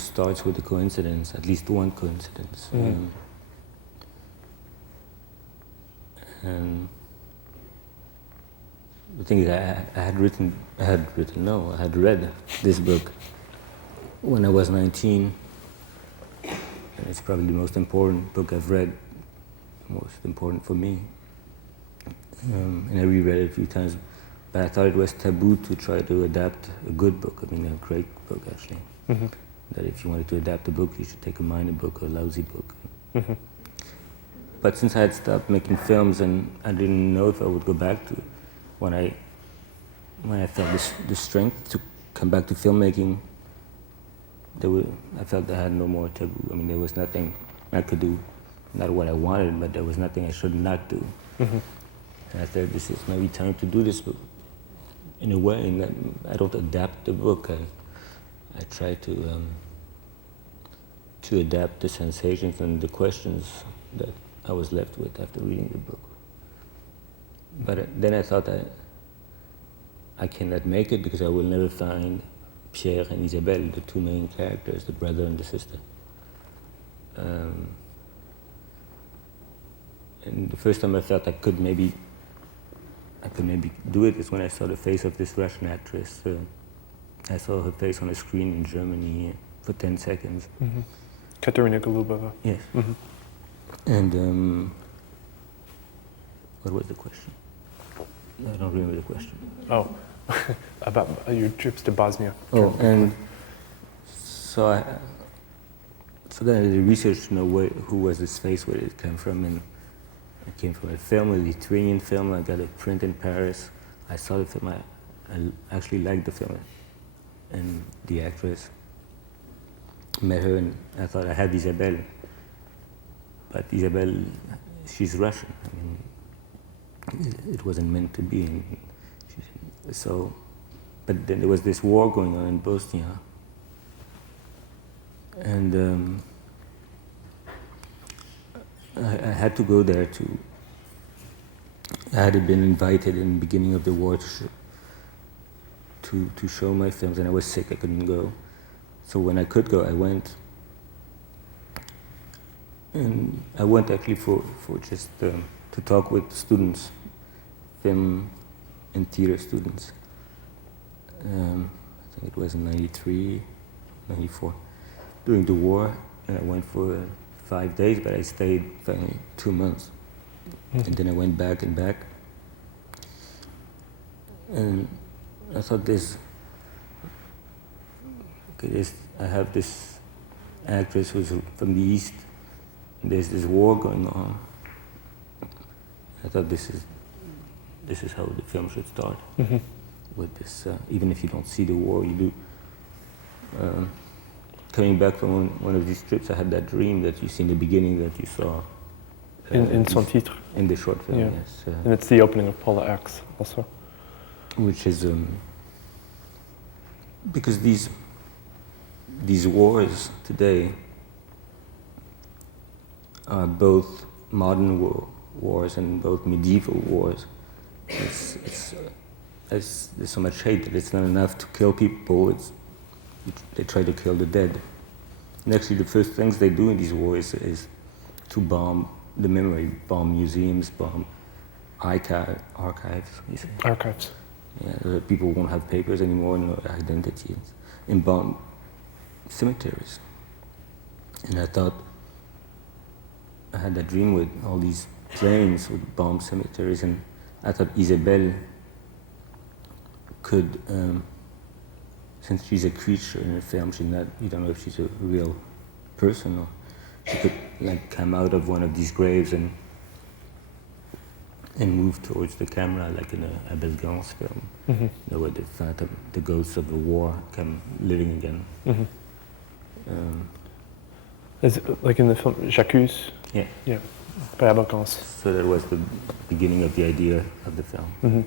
starts with a coincidence, at least one coincidence. And the thing is, I had read this book when I was 19, and it's probably the most important book I've read, most important for me. And I reread it a few times, but I thought it was taboo to try to adapt a good book, I mean a great book actually. That if you wanted to adapt a book, you should take a minor book or a lousy book. But since I had stopped making films and I didn't know if I would go back to it, when I felt the strength to come back to filmmaking, I felt I had no more taboo. I mean, there was nothing I could do, not what I wanted, but there was nothing I should not do. And I thought, this is maybe time to do this book in a way, and that I don't adapt the book. I try to adapt the sensations and the questions that I was left with after reading the book. But then I thought I cannot make it because I will never find Pierre and Isabelle, the two main characters, the brother and the sister. And the first time I felt I could maybe do it is when I saw the face of this Russian actress. I saw her face on a screen in Germany for 10 seconds. Katerina Golubova. Yes. And what was the question? I don't remember the question. Oh, about your trips to Bosnia. Oh, and so then I did research to know who was this face, where it came from, and it came from a film, a Lithuanian film. I got a print in Paris. I saw the film. I actually liked the film, and the actress. Met her, and I thought I had Isabelle. But Isabelle, she's Russian. I mean, it wasn't meant to be. So, but then there was this war going on in Bosnia, and I had to go there to. I had been invited in the beginning of the war to show my films, and I was sick. I couldn't go. So when I could go, I went. And I went actually for just to talk with students, film and theater students. I think it was in 93, 94, during the war. And I went for 5 days, but I stayed finally 2 months. And then I went back and back. And I thought I have this actress who's from the East. There's this war going on. I thought this is how the film should start. With this, even if you don't see the war, you do. Coming back from one of these trips, I had that dream that you see in the beginning that you saw. In Son Titre. In the short film, yeah. Yes. And it's the opening of Paula X also. Which is because these wars today are both modern wars and both medieval wars. there's so much hate that it's not enough to kill people. They try to kill the dead. And actually, the first things they do in these wars is to bomb the memory, bomb museums, bomb archives. You say? Archives. Yeah, people won't have papers anymore, no identities, and bomb cemeteries. And I thought, I had that dream with all these planes with bomb cemeteries, and I thought Isabelle could, since she's a creature in a film, you don't know if she's a real person, or she could like come out of one of these graves and move towards the camera, like in a Abel Gance film, Mm-hmm. where the phantom, the ghosts of the war come living again. Mm-hmm. Is it like in the film J'accuse? Yeah. Yeah, by Abel Gance. So that was the beginning of the idea of the film.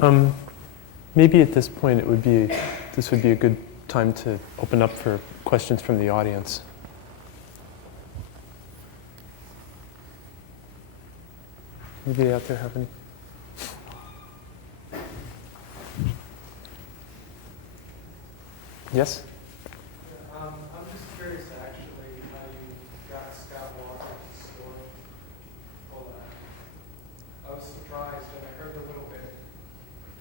Mm-hmm. Maybe at this point this would be a good time to open up for questions from the audience. Anybody out there have any? Yes? I'm just curious actually how you got Scott Walker's story. Well, I was surprised and I heard a little bit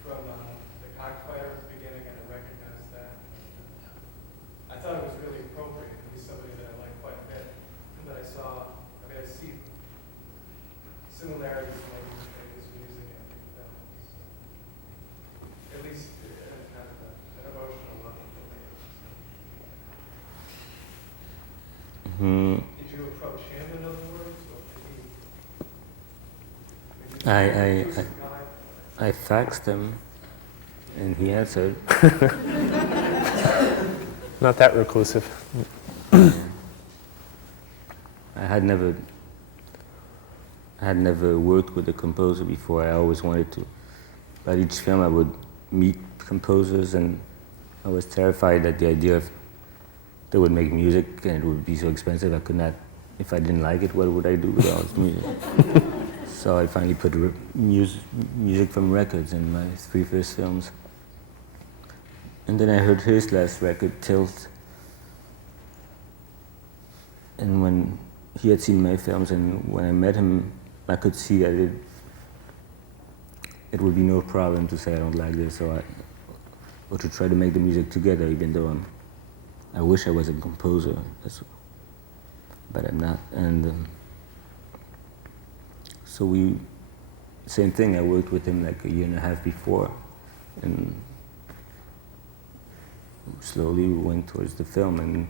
from the cockfighter at the beginning and I recognized that. I thought it was really appropriate. He's somebody that I like quite a bit. But I see similarities in his music and films. At least in kind of an emotional level for me. Mm-hmm. Did you approach him in other words, or did he? I faxed him, and he answered. Not that reclusive. I had never worked with a composer before. I always wanted to. At each film, I would meet composers, and I was terrified at the idea of they would make music and it would be so expensive. I could not. If I didn't like it, what would I do with all this music? So I finally put music from records in my 3 first films. And then I heard his last record, Tilt. And when he had seen my films, and when I met him, I could see that it would be no problem to say I don't like this, or to try to make the music together, even though I wish I was a composer, but I'm not. And so same thing, I worked with him like a year and a half before, and slowly we went towards the film, and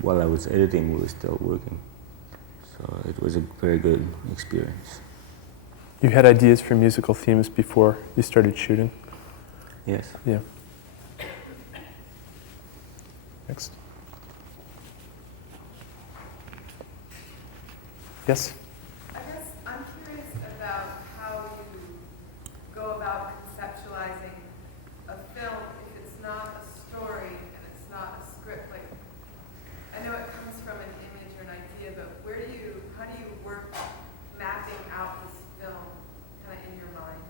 while I was editing, we were still working. So it was a very good experience. You had ideas for musical themes before you started shooting? Yes. Yeah. Next. Yes? I guess I'm curious about how you go about conceptualizing a film if it's not a story and it's not a script. Like, I know it comes from an image or an idea, but how do you work mapping out this film kind of in your mind?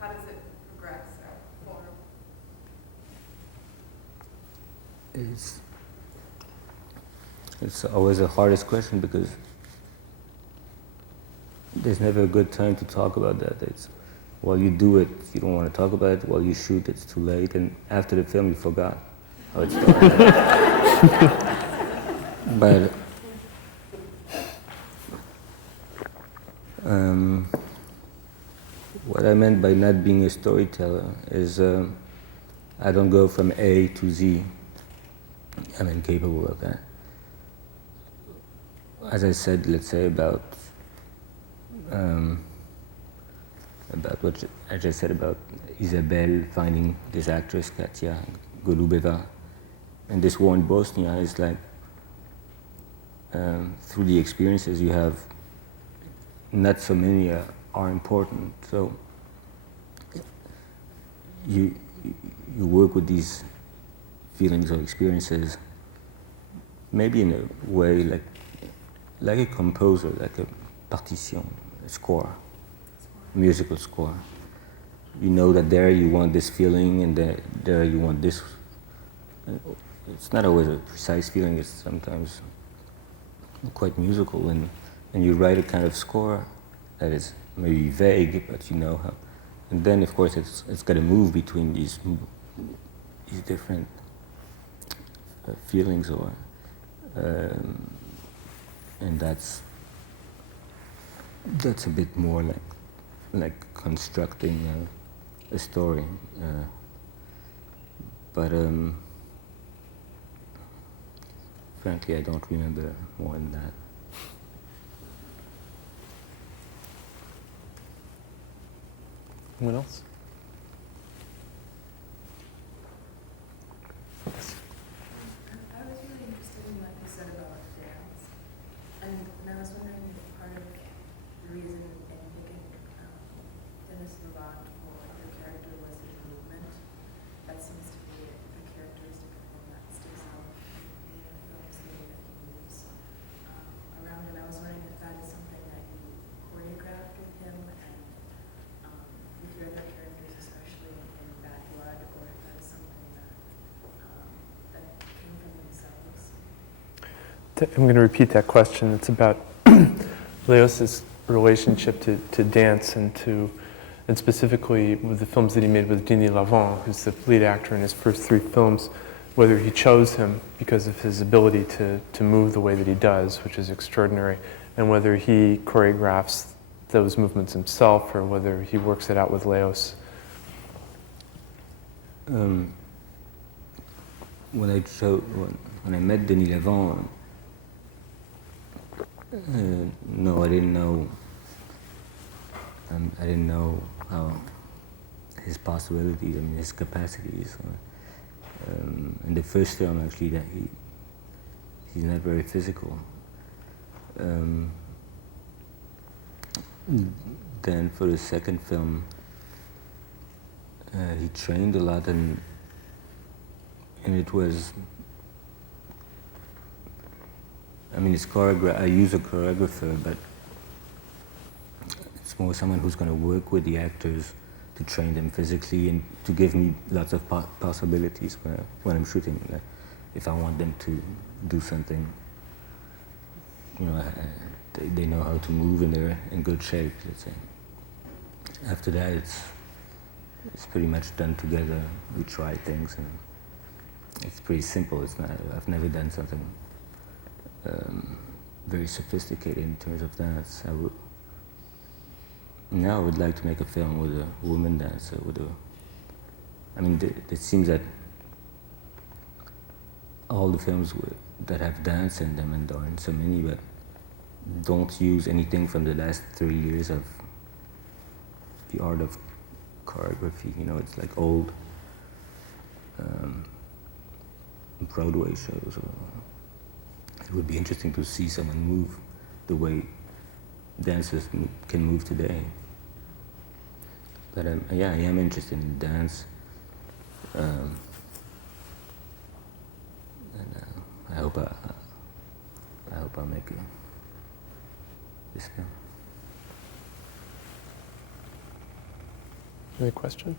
How does it progress or form? It's always the hardest question because there's never a good time to talk about that. While you do it, you don't want to talk about it. While you shoot, it's too late. And after the film, you forgot how it started. But what I meant by not being a storyteller is I don't go from A to Z. I'm incapable of that. As I said, let's say about what I just said about Isabelle finding this actress, Katia Golubeva, and this war in Bosnia is like, through the experiences you have, not so many are important. So you work with these feelings or experiences, maybe in a way like a composer, like a partition, a score, musical score. You know that there you want this feeling, and there you want this. It's not always a precise feeling. It's sometimes quite musical, and you write a kind of score that is maybe vague, but you know how. And then, of course, it's got to move between these different feelings, and that's a bit more like constructing a story. But frankly, I don't remember more than that. Anyone else? Yes. I was really interested in what you said about dance, and I was wondering if part of the reason in picking Denis Lavant for your character was his movement. That seems to be a characteristic of him that sticks out in your films, the way that he moves around. And I was wondering if that is something that you choreographed with him and with your other characters, especially in Bad Blood, or if that is something that that came from themselves. I'm going to repeat that question. It's about Leos's relationship to dance and specifically with the films that he made with Denis Lavant, who's the lead actor in his first 3 films, whether he chose him because of his ability to move the way that he does, which is extraordinary, and whether he choreographs those movements himself or whether he works it out with Leos. When I met Denis Lavant, no, I didn't know. I didn't know how his possibilities, his capacities. In the first film, actually, that he's not very physical. Then for the second film, he trained a lot, and it was. It's I use a choreographer, but it's more someone who's going to work with the actors to train them physically and to give me lots of possibilities when I'm shooting. Like, if I want them to do something, they know how to move and they're in good shape, let's say. After that, it's pretty much done together. We try things, and it's pretty simple. It's not. I've never done something very sophisticated in terms of dance. Now I would like to make a film with a woman dancer. It seems that all the films that have dance in them, and there aren't so many, but don't use anything from the last 3 years of the art of choreography. It's like old Broadway shows. It would be interesting to see someone move the way dancers can move today. But I am interested in dance, and I hope I'll make this film. Any question?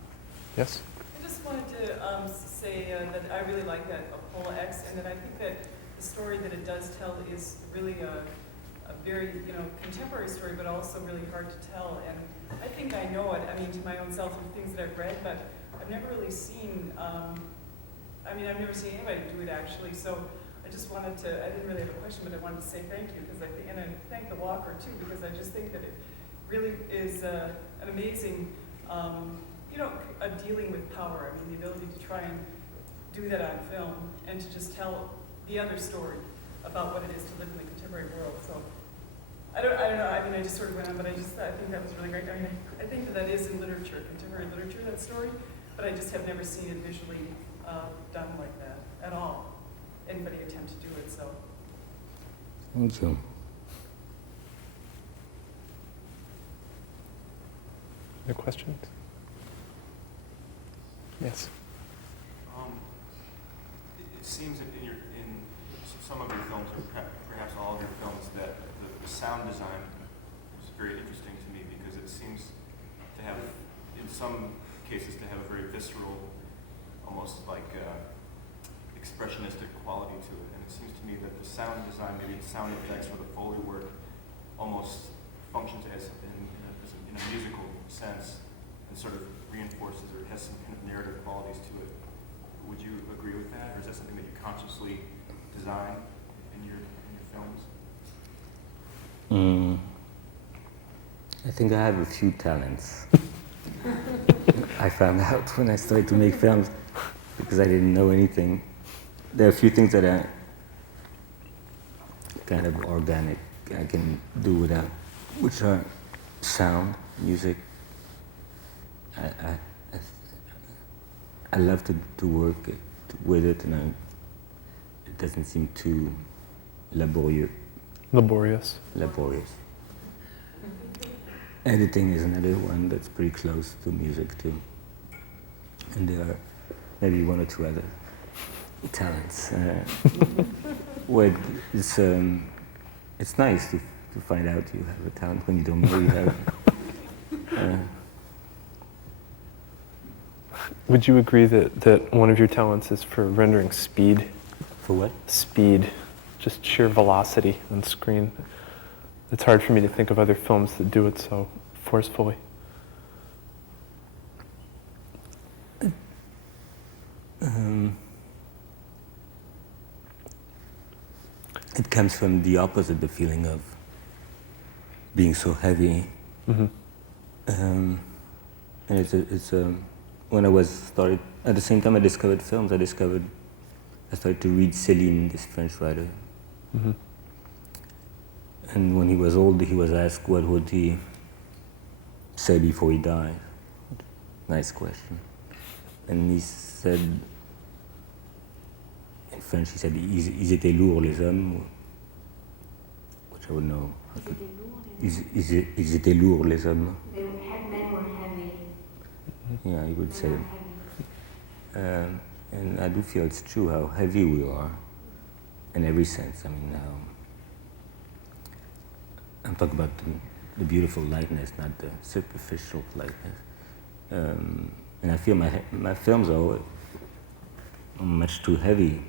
Yes? I just wanted to say that I really like that Apollo X, and that I think that the story that it does tell is really a very contemporary story, but also really hard to tell. And I think I know it. To my own self and things that I've read, but I've never really seen. I've never seen anybody do it actually. So I just wanted to. I didn't really have a question, but I wanted to say thank you because I thank the Walker too, because I just think that it really is an amazing. A dealing with power. The ability to try and do that on film and to just tell the other story about what it is to live in the contemporary world. So I don't know. I just sort of went on, but I think that was really great. I think that is in literature, contemporary literature, that story, but I just have never seen it visually done like that at all. Anybody attempt to do it, so. Thank you. Any questions? Yes. It seems that in some of your films, or perhaps all of your films, that the sound design is very interesting to me because it seems to have, in some cases, to have a very visceral, almost like expressionistic quality to it. And it seems to me that the sound design, maybe the sound effects or the Foley work, almost functions as in a musical sense and sort of reinforces or has some kind of narrative qualities to it. Would you agree with that, or is that something that you consciously design in your films? I think I have a few talents. I found out when I started to make films because I didn't know anything. There are a few things that are kind of organic, I can do without, which are sound, music. I love to work with it, and it doesn't seem too laborious. Laborious. Editing is another one that's pretty close to music too. And there are maybe one or two other talents. Where it's nice to find out you have a talent when you don't know you have it. Would you agree that one of your talents is for rendering speed? For what? Speed, just sheer velocity on screen. It's hard for me to think of other films that do it so forcefully. It comes from the opposite, the feeling of being so heavy. Mm-hmm. And it's when I started, at the same time I discovered films, I started to read Céline, this French writer. Mm-hmm. And when he was old, he was asked what would he say before he died. Nice question. And he said, in French, he said, ils étaient lourds les hommes, which I would know. Ils étaient lourds les hommes. Men were heavy. Yeah, he would say. And I do feel it's true how heavy we are in every sense. I mean, I'm talking about the beautiful lightness, not the superficial lightness. And I feel my films are much too heavy.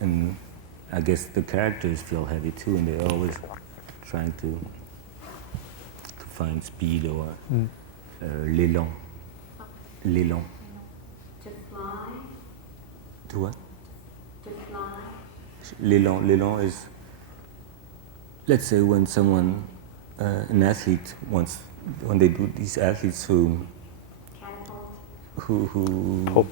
And I guess the characters feel heavy too, and they're always trying to find speed or l'élan. L'élan. To fly. To what? To fly. L'élan is, let's say when someone, an athlete wants, when they do these athletes who Pole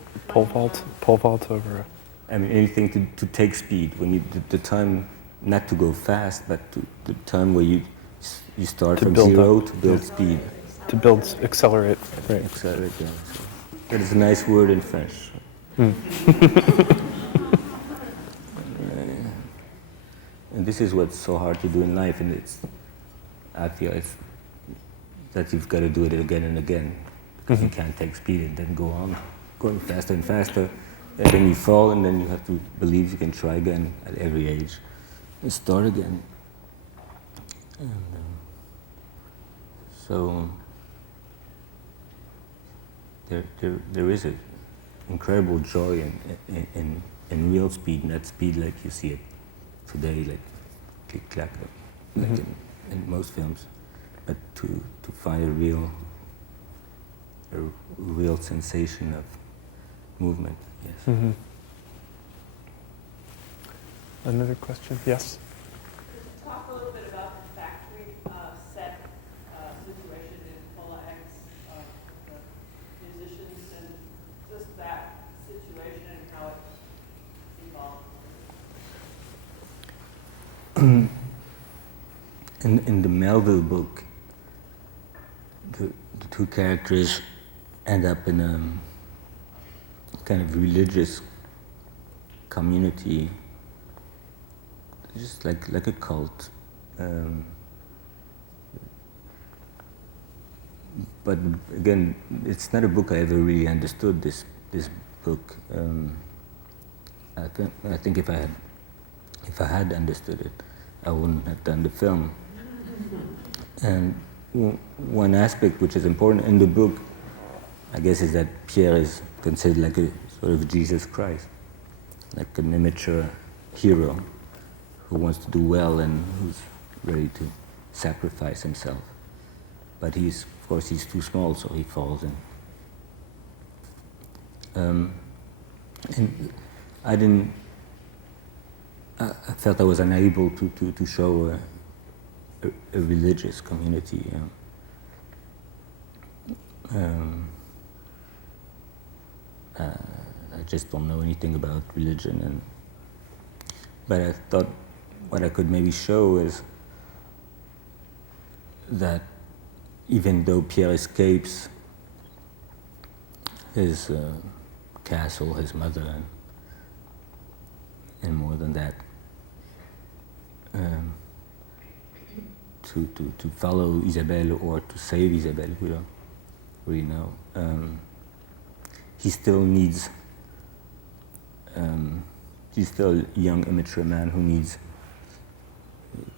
vault over. I mean, anything to take speed, when you, the time, not to go fast, but the time where you start from zero to build speed. To build, accelerate. Right. Accelerate, yeah. So that is a nice word in French. And this is what's so hard to do in life, and I feel that you've got to do it again and again, because you can't take speed and then go on, going faster and faster, and then you fall, and then you have to believe you can try again at every age, and start again. And, so there is an incredible joy in real speed, not speed like you see it today, like click clack, like in most films, but to find a real sensation of movement. Yes. Mm-hmm. Another question? Yes. Talk a little bit about the factory set situation in Pola X, the musicians, and just that situation and how it evolved. In the Melville book, the two characters end up in a kind of religious community, just like a cult. But again, it's not a book I ever really understood. This book. I think if I had understood it, I wouldn't have done the film. And one aspect which is important in the book, I guess, is that Pierre is considered like a sort of Jesus Christ, like an immature hero who wants to do well and who's ready to sacrifice himself. But of course, he's too small, so he falls in. And I felt I was unable to show a religious community. I just don't know anything about religion, but I thought what I could maybe show is that even though Pierre escapes his castle, his mother, and more than that, to follow Isabelle or to save Isabelle, we don't really know. He still needs, he's still a young, immature man who needs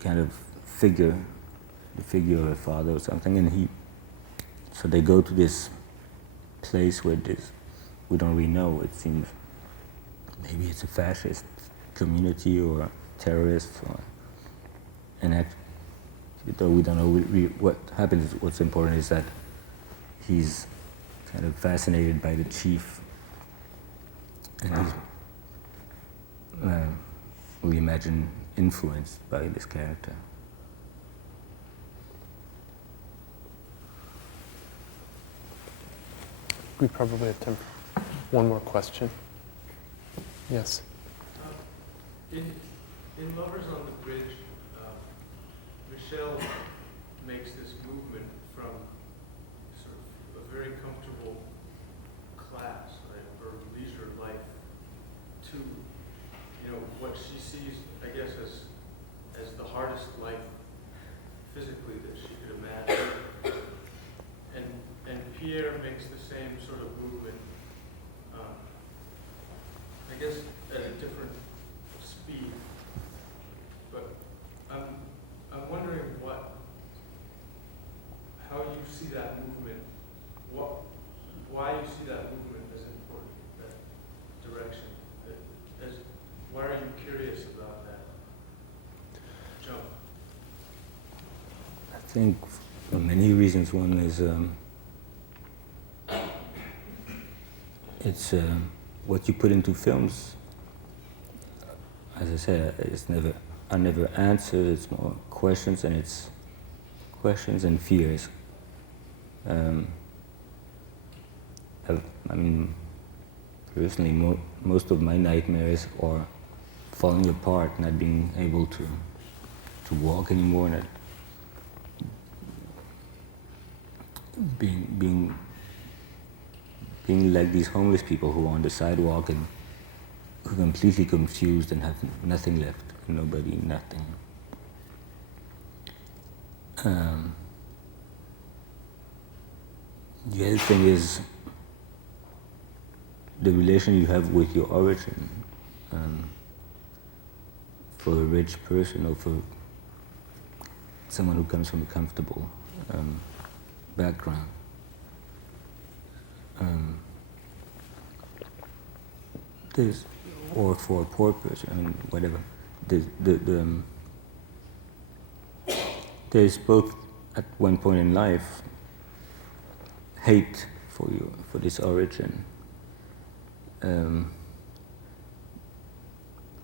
kind of the figure of a father or something, and so they go to this place where we don't really know. It seems maybe it's a fascist community or terrorists, though we don't know what happens. What's important is that he's kind of fascinated by the chief, and he's, we imagine, influenced by this character. We probably have time for one more question. Yes. In Lovers on the Bridge, Michelle makes this movement from sort of a very comfortable class, right, or leisure life, to what she sees, I guess, as the hardest life physically that she could imagine. And Pierre makes the same sort of movement, I guess, at a different speed. But I'm wondering how you see that movement, why you see that movement as important, that direction. Why are you curious about that jump? I think for many reasons. One is it's what you put into films. As I said, I never answer. It's more questions, and it's questions and fears. Personally, most of my nightmares are falling apart, not being able to walk anymore, not being like these homeless people who are on the sidewalk and who are completely confused and have nothing left, nobody, nothing. The other thing is the relation you have with your origin. For a rich person or for someone who comes from a comfortable background. Or for a poor person, whatever. There's both, at one point in life, hate for this origin. And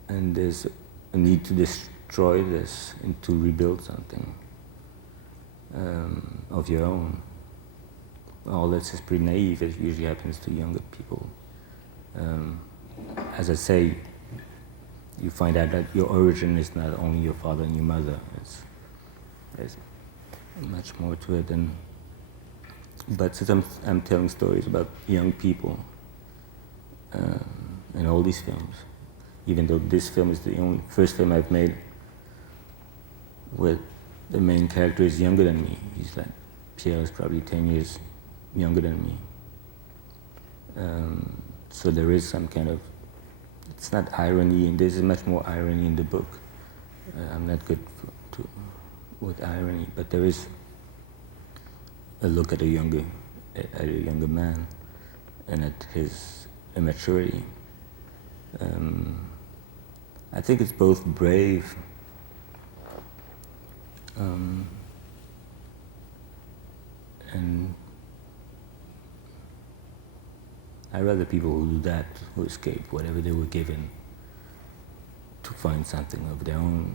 there's a need to destroy this and to rebuild something of your own. All that's just pretty naive. It usually happens to younger people. As I say, you find out that your origin is not only your father and your mother. There's much more to it. But since I'm telling stories about young people in all these films, even though this film is the first film I've made where the main character is younger than me. Pierre is probably 10 years younger than me. So there is some kind of, it's not irony, and there's much more irony in the book. I'm not good with irony, but there is a look at a younger man and at his immaturity. I think it's both brave and I rather people who do that, who escape whatever they were given to find something of their own,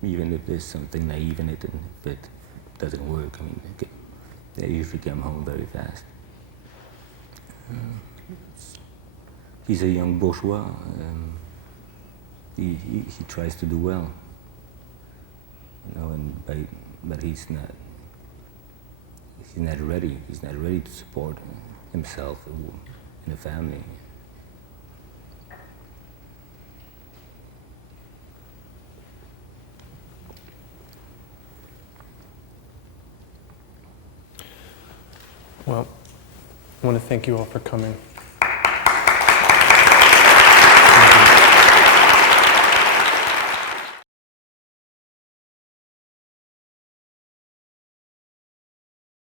even if there's something naive in it, and if it doesn't work, I mean, they usually come home very fast. He's a young bourgeois. He tries to do well, you know, but he's not ready. He's not ready to support himself in a family. Well, I want to thank you all for coming.